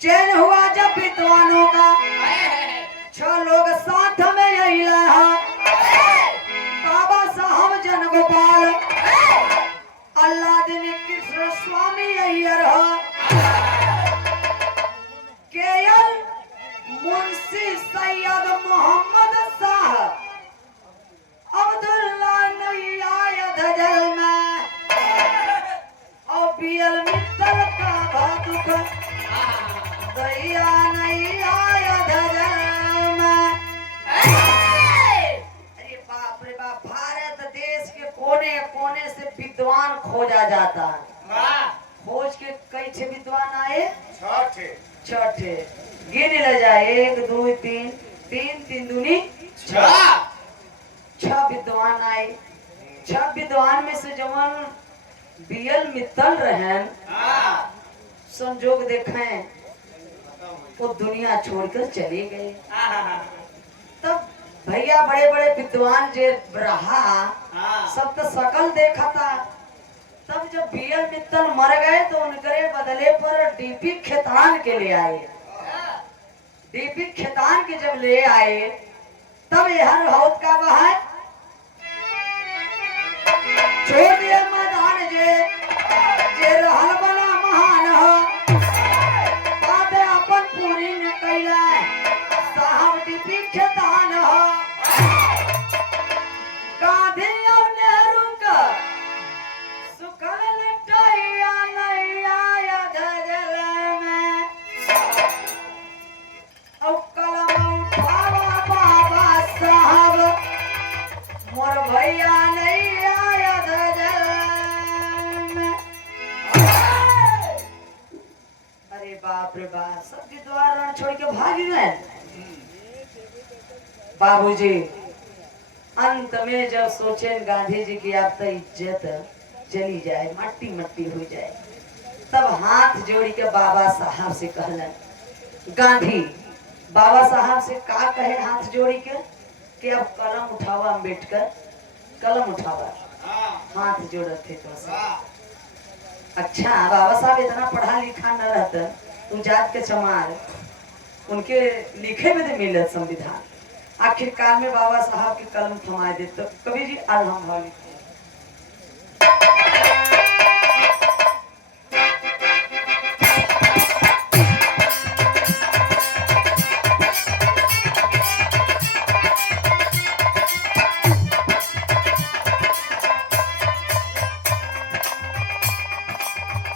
चैन हुआ जब विद्वानों का 6 लोग साथ में यही रहा बाबा साहब जन गोपाल अल्लादीन कृष्ण स्वामी अय्यर केएल मुंशी सैयद मोहम्मद साहब अब्दुल्ला नैया धजल में और बीएल मित्तल का भादुक दैया नहीं आया धजल में। अरे बाप रे बाप भारत देश के कोने कोने से विद्वान खोजा जाता है। खोज के कई छे विद्वान आए 6 गिन ले जाए 1 2 3 3 दूनी 6 विद्वान आए। 6 विद्वान में से जवन बीएल मित्तल रहन संजोग देखें वो दुनिया छोड़कर चले गए। तब भैया बड़े बड़े विद्वान जे रहा सब तो शकल देखा था। तब जब बीएल मित्तल मर गए तो उनके बदले पर डीपी खेतान के ले आए। डीपी खेतान के जब ले आए तब यह बहुत का बहाय छोड़िए मैदान जे रहल बना महान हो अपन पूरी न कैला साहब डीपी खेतान हो गांधी और नेहरू का सुखल लटैया नैया धजल में और कलम उठावा बाबा साहब मोर भैया नैया धजल में। अरे बाप रे बाप सब विद्वान छोड़ के भाग गए। बाबूजी अंत में जब सोचे गांधी जी की आप तो इज्जत चली जाए मट्टी मट्टी हो जाए तब हाथ जोड़ के बाबा साहब से कहलन गांधी बाबा साहब से का कहे हाथ जोड़ी के कि अब कलम उठावा अम्बेडकर कलम उठावा हाथ जोड़त थे तो अच्छा बाबा साहब इतना पढ़ा लिखा न रहता तू जात के चमार उनके लिखे में तो मिलत संविधान आखिरकार में बाबा साहब के कलम थमा दे तो कवि जी आज हम भाव लिखते हैं।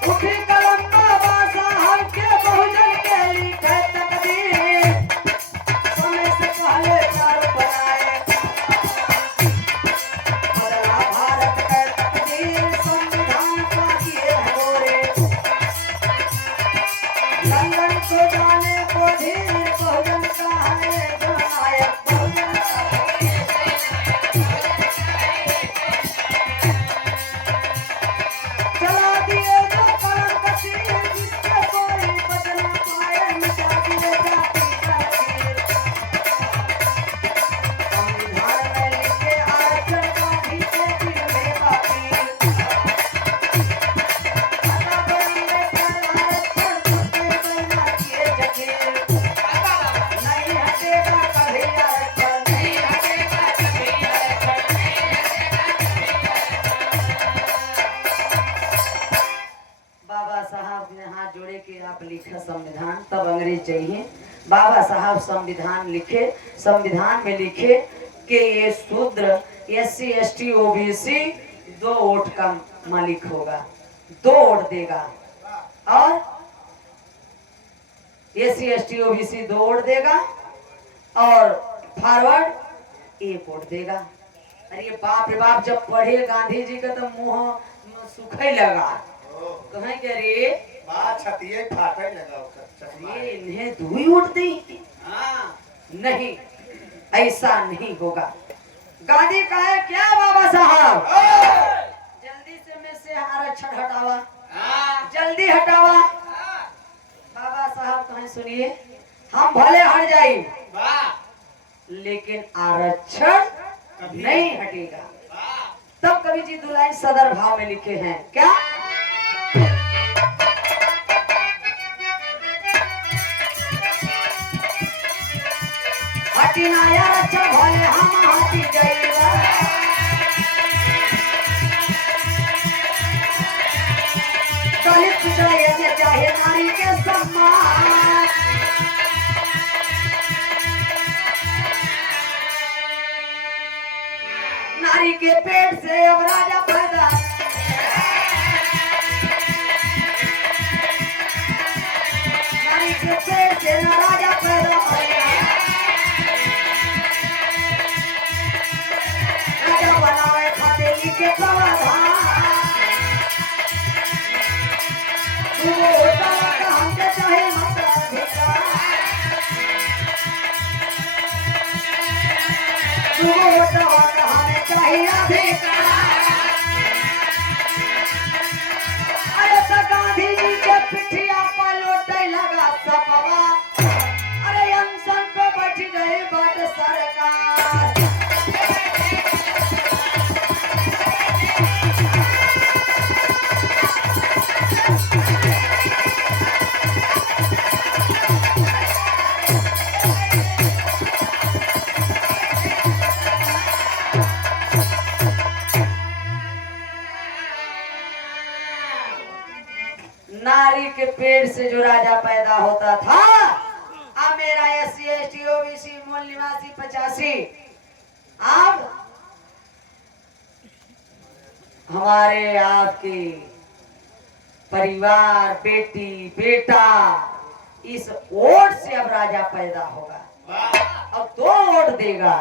उठी कलम बाबा साहब के बहुजन के लिखे तकदीर समय को जाने को धीर बहुजन का है जननायक बहुजन का है। चला दिए जो कलम कसीर जिससे कोई बच ना पाए मिटा दिए जाति का तीर। संविधान में लिखे आरक्षण गांधी के दिल में बाकी। बाबा साहब ने हाथ जोड़े कि आप लिखे संविधान, तब अंग्रेज चाहिए। बाबा साहब संविधान लिखे, संविधान में लिखे कि ये शूद्र SC ST OBC 2 वोट का मालिक होगा, 2 वोट देगा। और SC ST OBC 2 वोट देगा और फॉरवर्ड 1 वोट देगा। अरे बाप रे बाप, जब पढ़े गांधी जी का तो मुंह सूखे लगा। कहें कि अरे बात छतिए फाटे लगा उसका ये इन्हें 2 वोट दी। हाँ नहीं, ऐसा नहीं होगा। गांधी कहे क्या बाबा साहब, जल्दी से में से आरक्षण हटावा, जल्दी हटावा। बाबा साहब कहें सुनिए, हम भले हट जाए लेकिन आरक्षण नहीं हटेगा। तब कवि जी 2 लाइन सदर भाव में लिखे हैं क्या? हटी ना आरक्षण भले हम हटी जाइबा। दलित पिछड़े चाहे नारी के सम्मान। नारी के पेट से अब राजा पैदा। नारी के पेट से न राजा पैदा होया। राजा बनावे खाते लिखे प्रावधान। तू होता का हमके चाहे मताधिकार। तू होता का हमें चाहिए अधिकार। अरे तो गांधी जी के पिठिया पर लोटे लगा सपवा। अरे अनशन पे बैठ गई बड़ सरकार। नारी के पेट से जो राजा पैदा होता था, अब मेरा SC ST OBC मूल निवासी 85 अब हमारे आपके परिवार, बेटी बेटा, इस वोट से अब राजा पैदा होगा। अब 2 वोट देगा।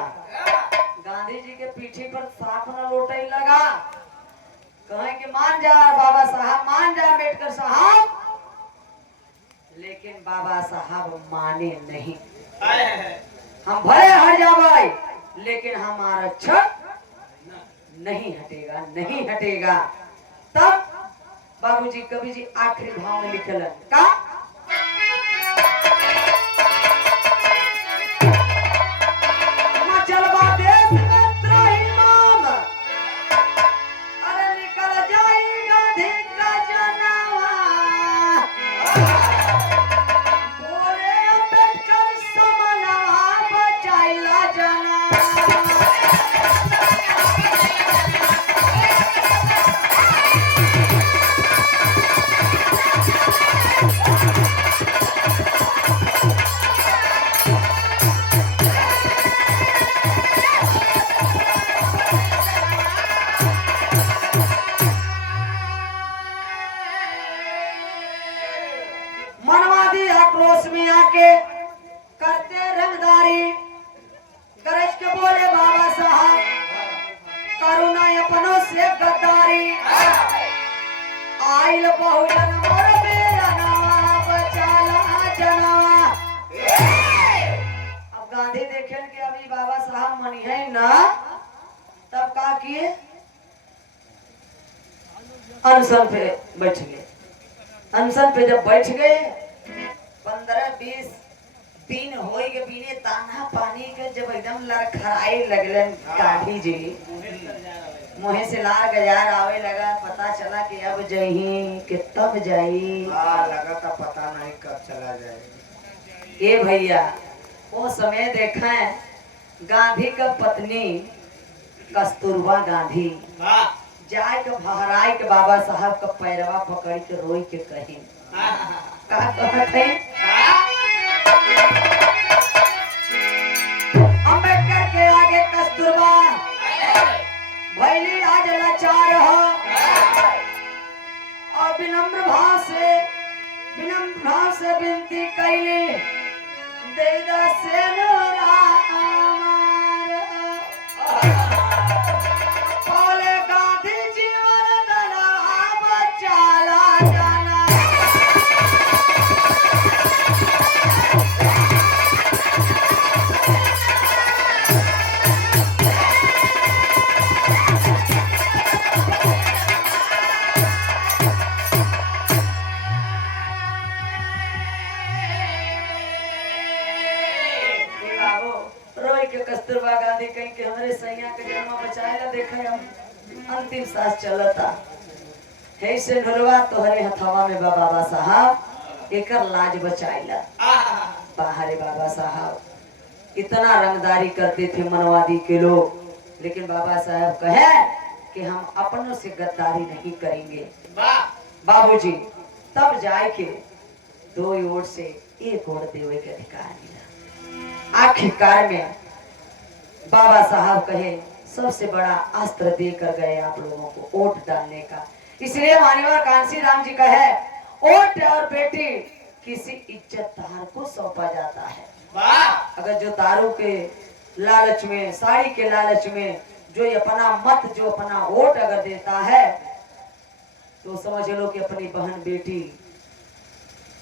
गांधी जी के पीछे पर साफ न लोटे लगा। कहें कि मान जा बाबा साहब, मान जा अम्बेडकर साहब। लेकिन बाबा साहब माने नहीं। हम भले हट जाए लेकिन हम आरक्षण नहीं हटेगा, नहीं हटेगा। तब बाबूजी कवि जी आखिरी भाव में लिखलन का? मचलवा देश में त्राहिमाम। अरे निकल जाई गांधी का जनावा। बोले अम्बेडकर समनवा बचाइला जना। मनवादी आक्रोश में आके करते रंगदारी। गरज के बोले बाबा साहब, करुणा अपनों से गद्दारी। आइल बहुजन मोर मेरा नाम बचाला जना। अनशन पे बैठ गए। अनशन पे जब बैठ गए 15-20 दिन हो के बिने दाना पानी के जब एकदम लड़खड़ाए लगलन गांधी जी, मुहे से लार गजार आवे लगा। पता चला कि अब जही कि तब जाई। हाँ लगा था पता नहीं कब चला जाए। ए भैया वो समय देखा है गांधी का पत्नी कस्तूरबा गांधी वाह जाए के भहराई के बाबा साहब का पैरवा पकड़ के रोई के कही का कहत है अम्बेडकर के आगे कस्तूरबा भैली आज लाचार हो और विनम्र भाव से विनती कैली दे दा सेनुरा हमार। बोले गांधी जीवन दना बचाला जाना। रोई के कस्तूरबा गांधी कहीं के हमारे सैया के जन्म बचाएला देखे हम अंतिम सांस चलता है से ढोलवा तोहरे हथवा में बाबा साहब एकर लाज बचाएला। बाहरे बाबा साहब इतना रंगदारी करते थे मनवादी के लोग, लेकिन बाबा साहब कहे कि हम अपनों से गद्दारी नहीं करेंगे। बाबूजी तब जाए के 2 वोट से 1 वोट देवे के अधिकार मिला। आखिरकार में बाबा साहब कहे सबसे बड़ा अस्त्र देकर गए आप लोगों को वोट डालने का। इसलिए माननीय कांसी राम जी कहे वोट और बेटी किसी इज्जतदार को सौंपा जाता है। अगर जो दारू के लालच में, साड़ी के लालच में जो अपना मत, जो अपना वोट अगर देता है तो समझ लो कि अपनी बहन बेटी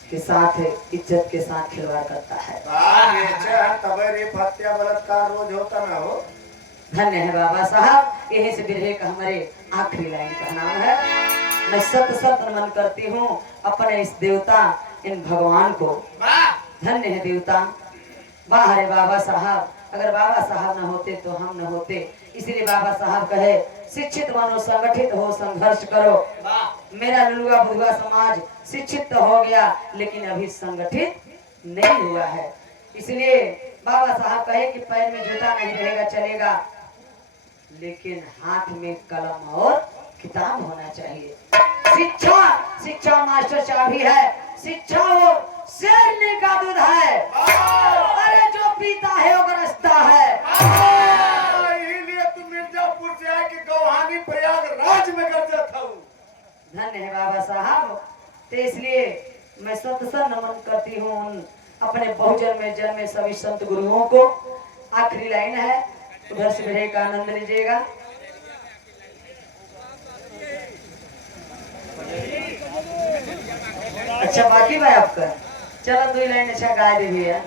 के साथ इज्जत के साथ खिलवाड़ करता है। हत्या बलात्कार रोज होता ना हो। धन्य है बाबा साहब। यही से बिरहे का हमारे आखिरी लाइन का नाम है। मैं सत सत नमन करती हूँ अपने इस देवता, इन भगवान को। धन्य है देवता। वाह रे बाबा साहब, अगर बाबा साहब न होते तो हम न होते। इसलिए बाबा साहब कहे शिक्षित बनो, संगठित हो, संघर्ष करो। मेरा लुलुआ बुधुआ समाज शिक्षित तो हो गया लेकिन अभी संगठित नहीं हुआ है। इसलिए बाबा साहब कहे कि पैर में जूता नहीं रहेगा चलेगा, लेकिन हाथ में कलम और किताब होना चाहिए। शिक्षा मास्टर चाबी है। शिक्षा वो शेरनी का दूध है। अरे जो पीता है वो गरजता है। इसीलिए तुम मिर्जापुर से आके गौहानी प्रयागराज में गरजा था। धन्य है बाबा साहब। तो इसलिए मैं सत नमन करती हूँ उन अपने बहुजन में जन्मे सभी संत गुरुओं को। आखिरी लाइन है, उधर से बिरहे का आनंद लीजिएगा। अच्छा बाकी भाई आपका चलो 2 लाइन अच्छा गाय दे भैया।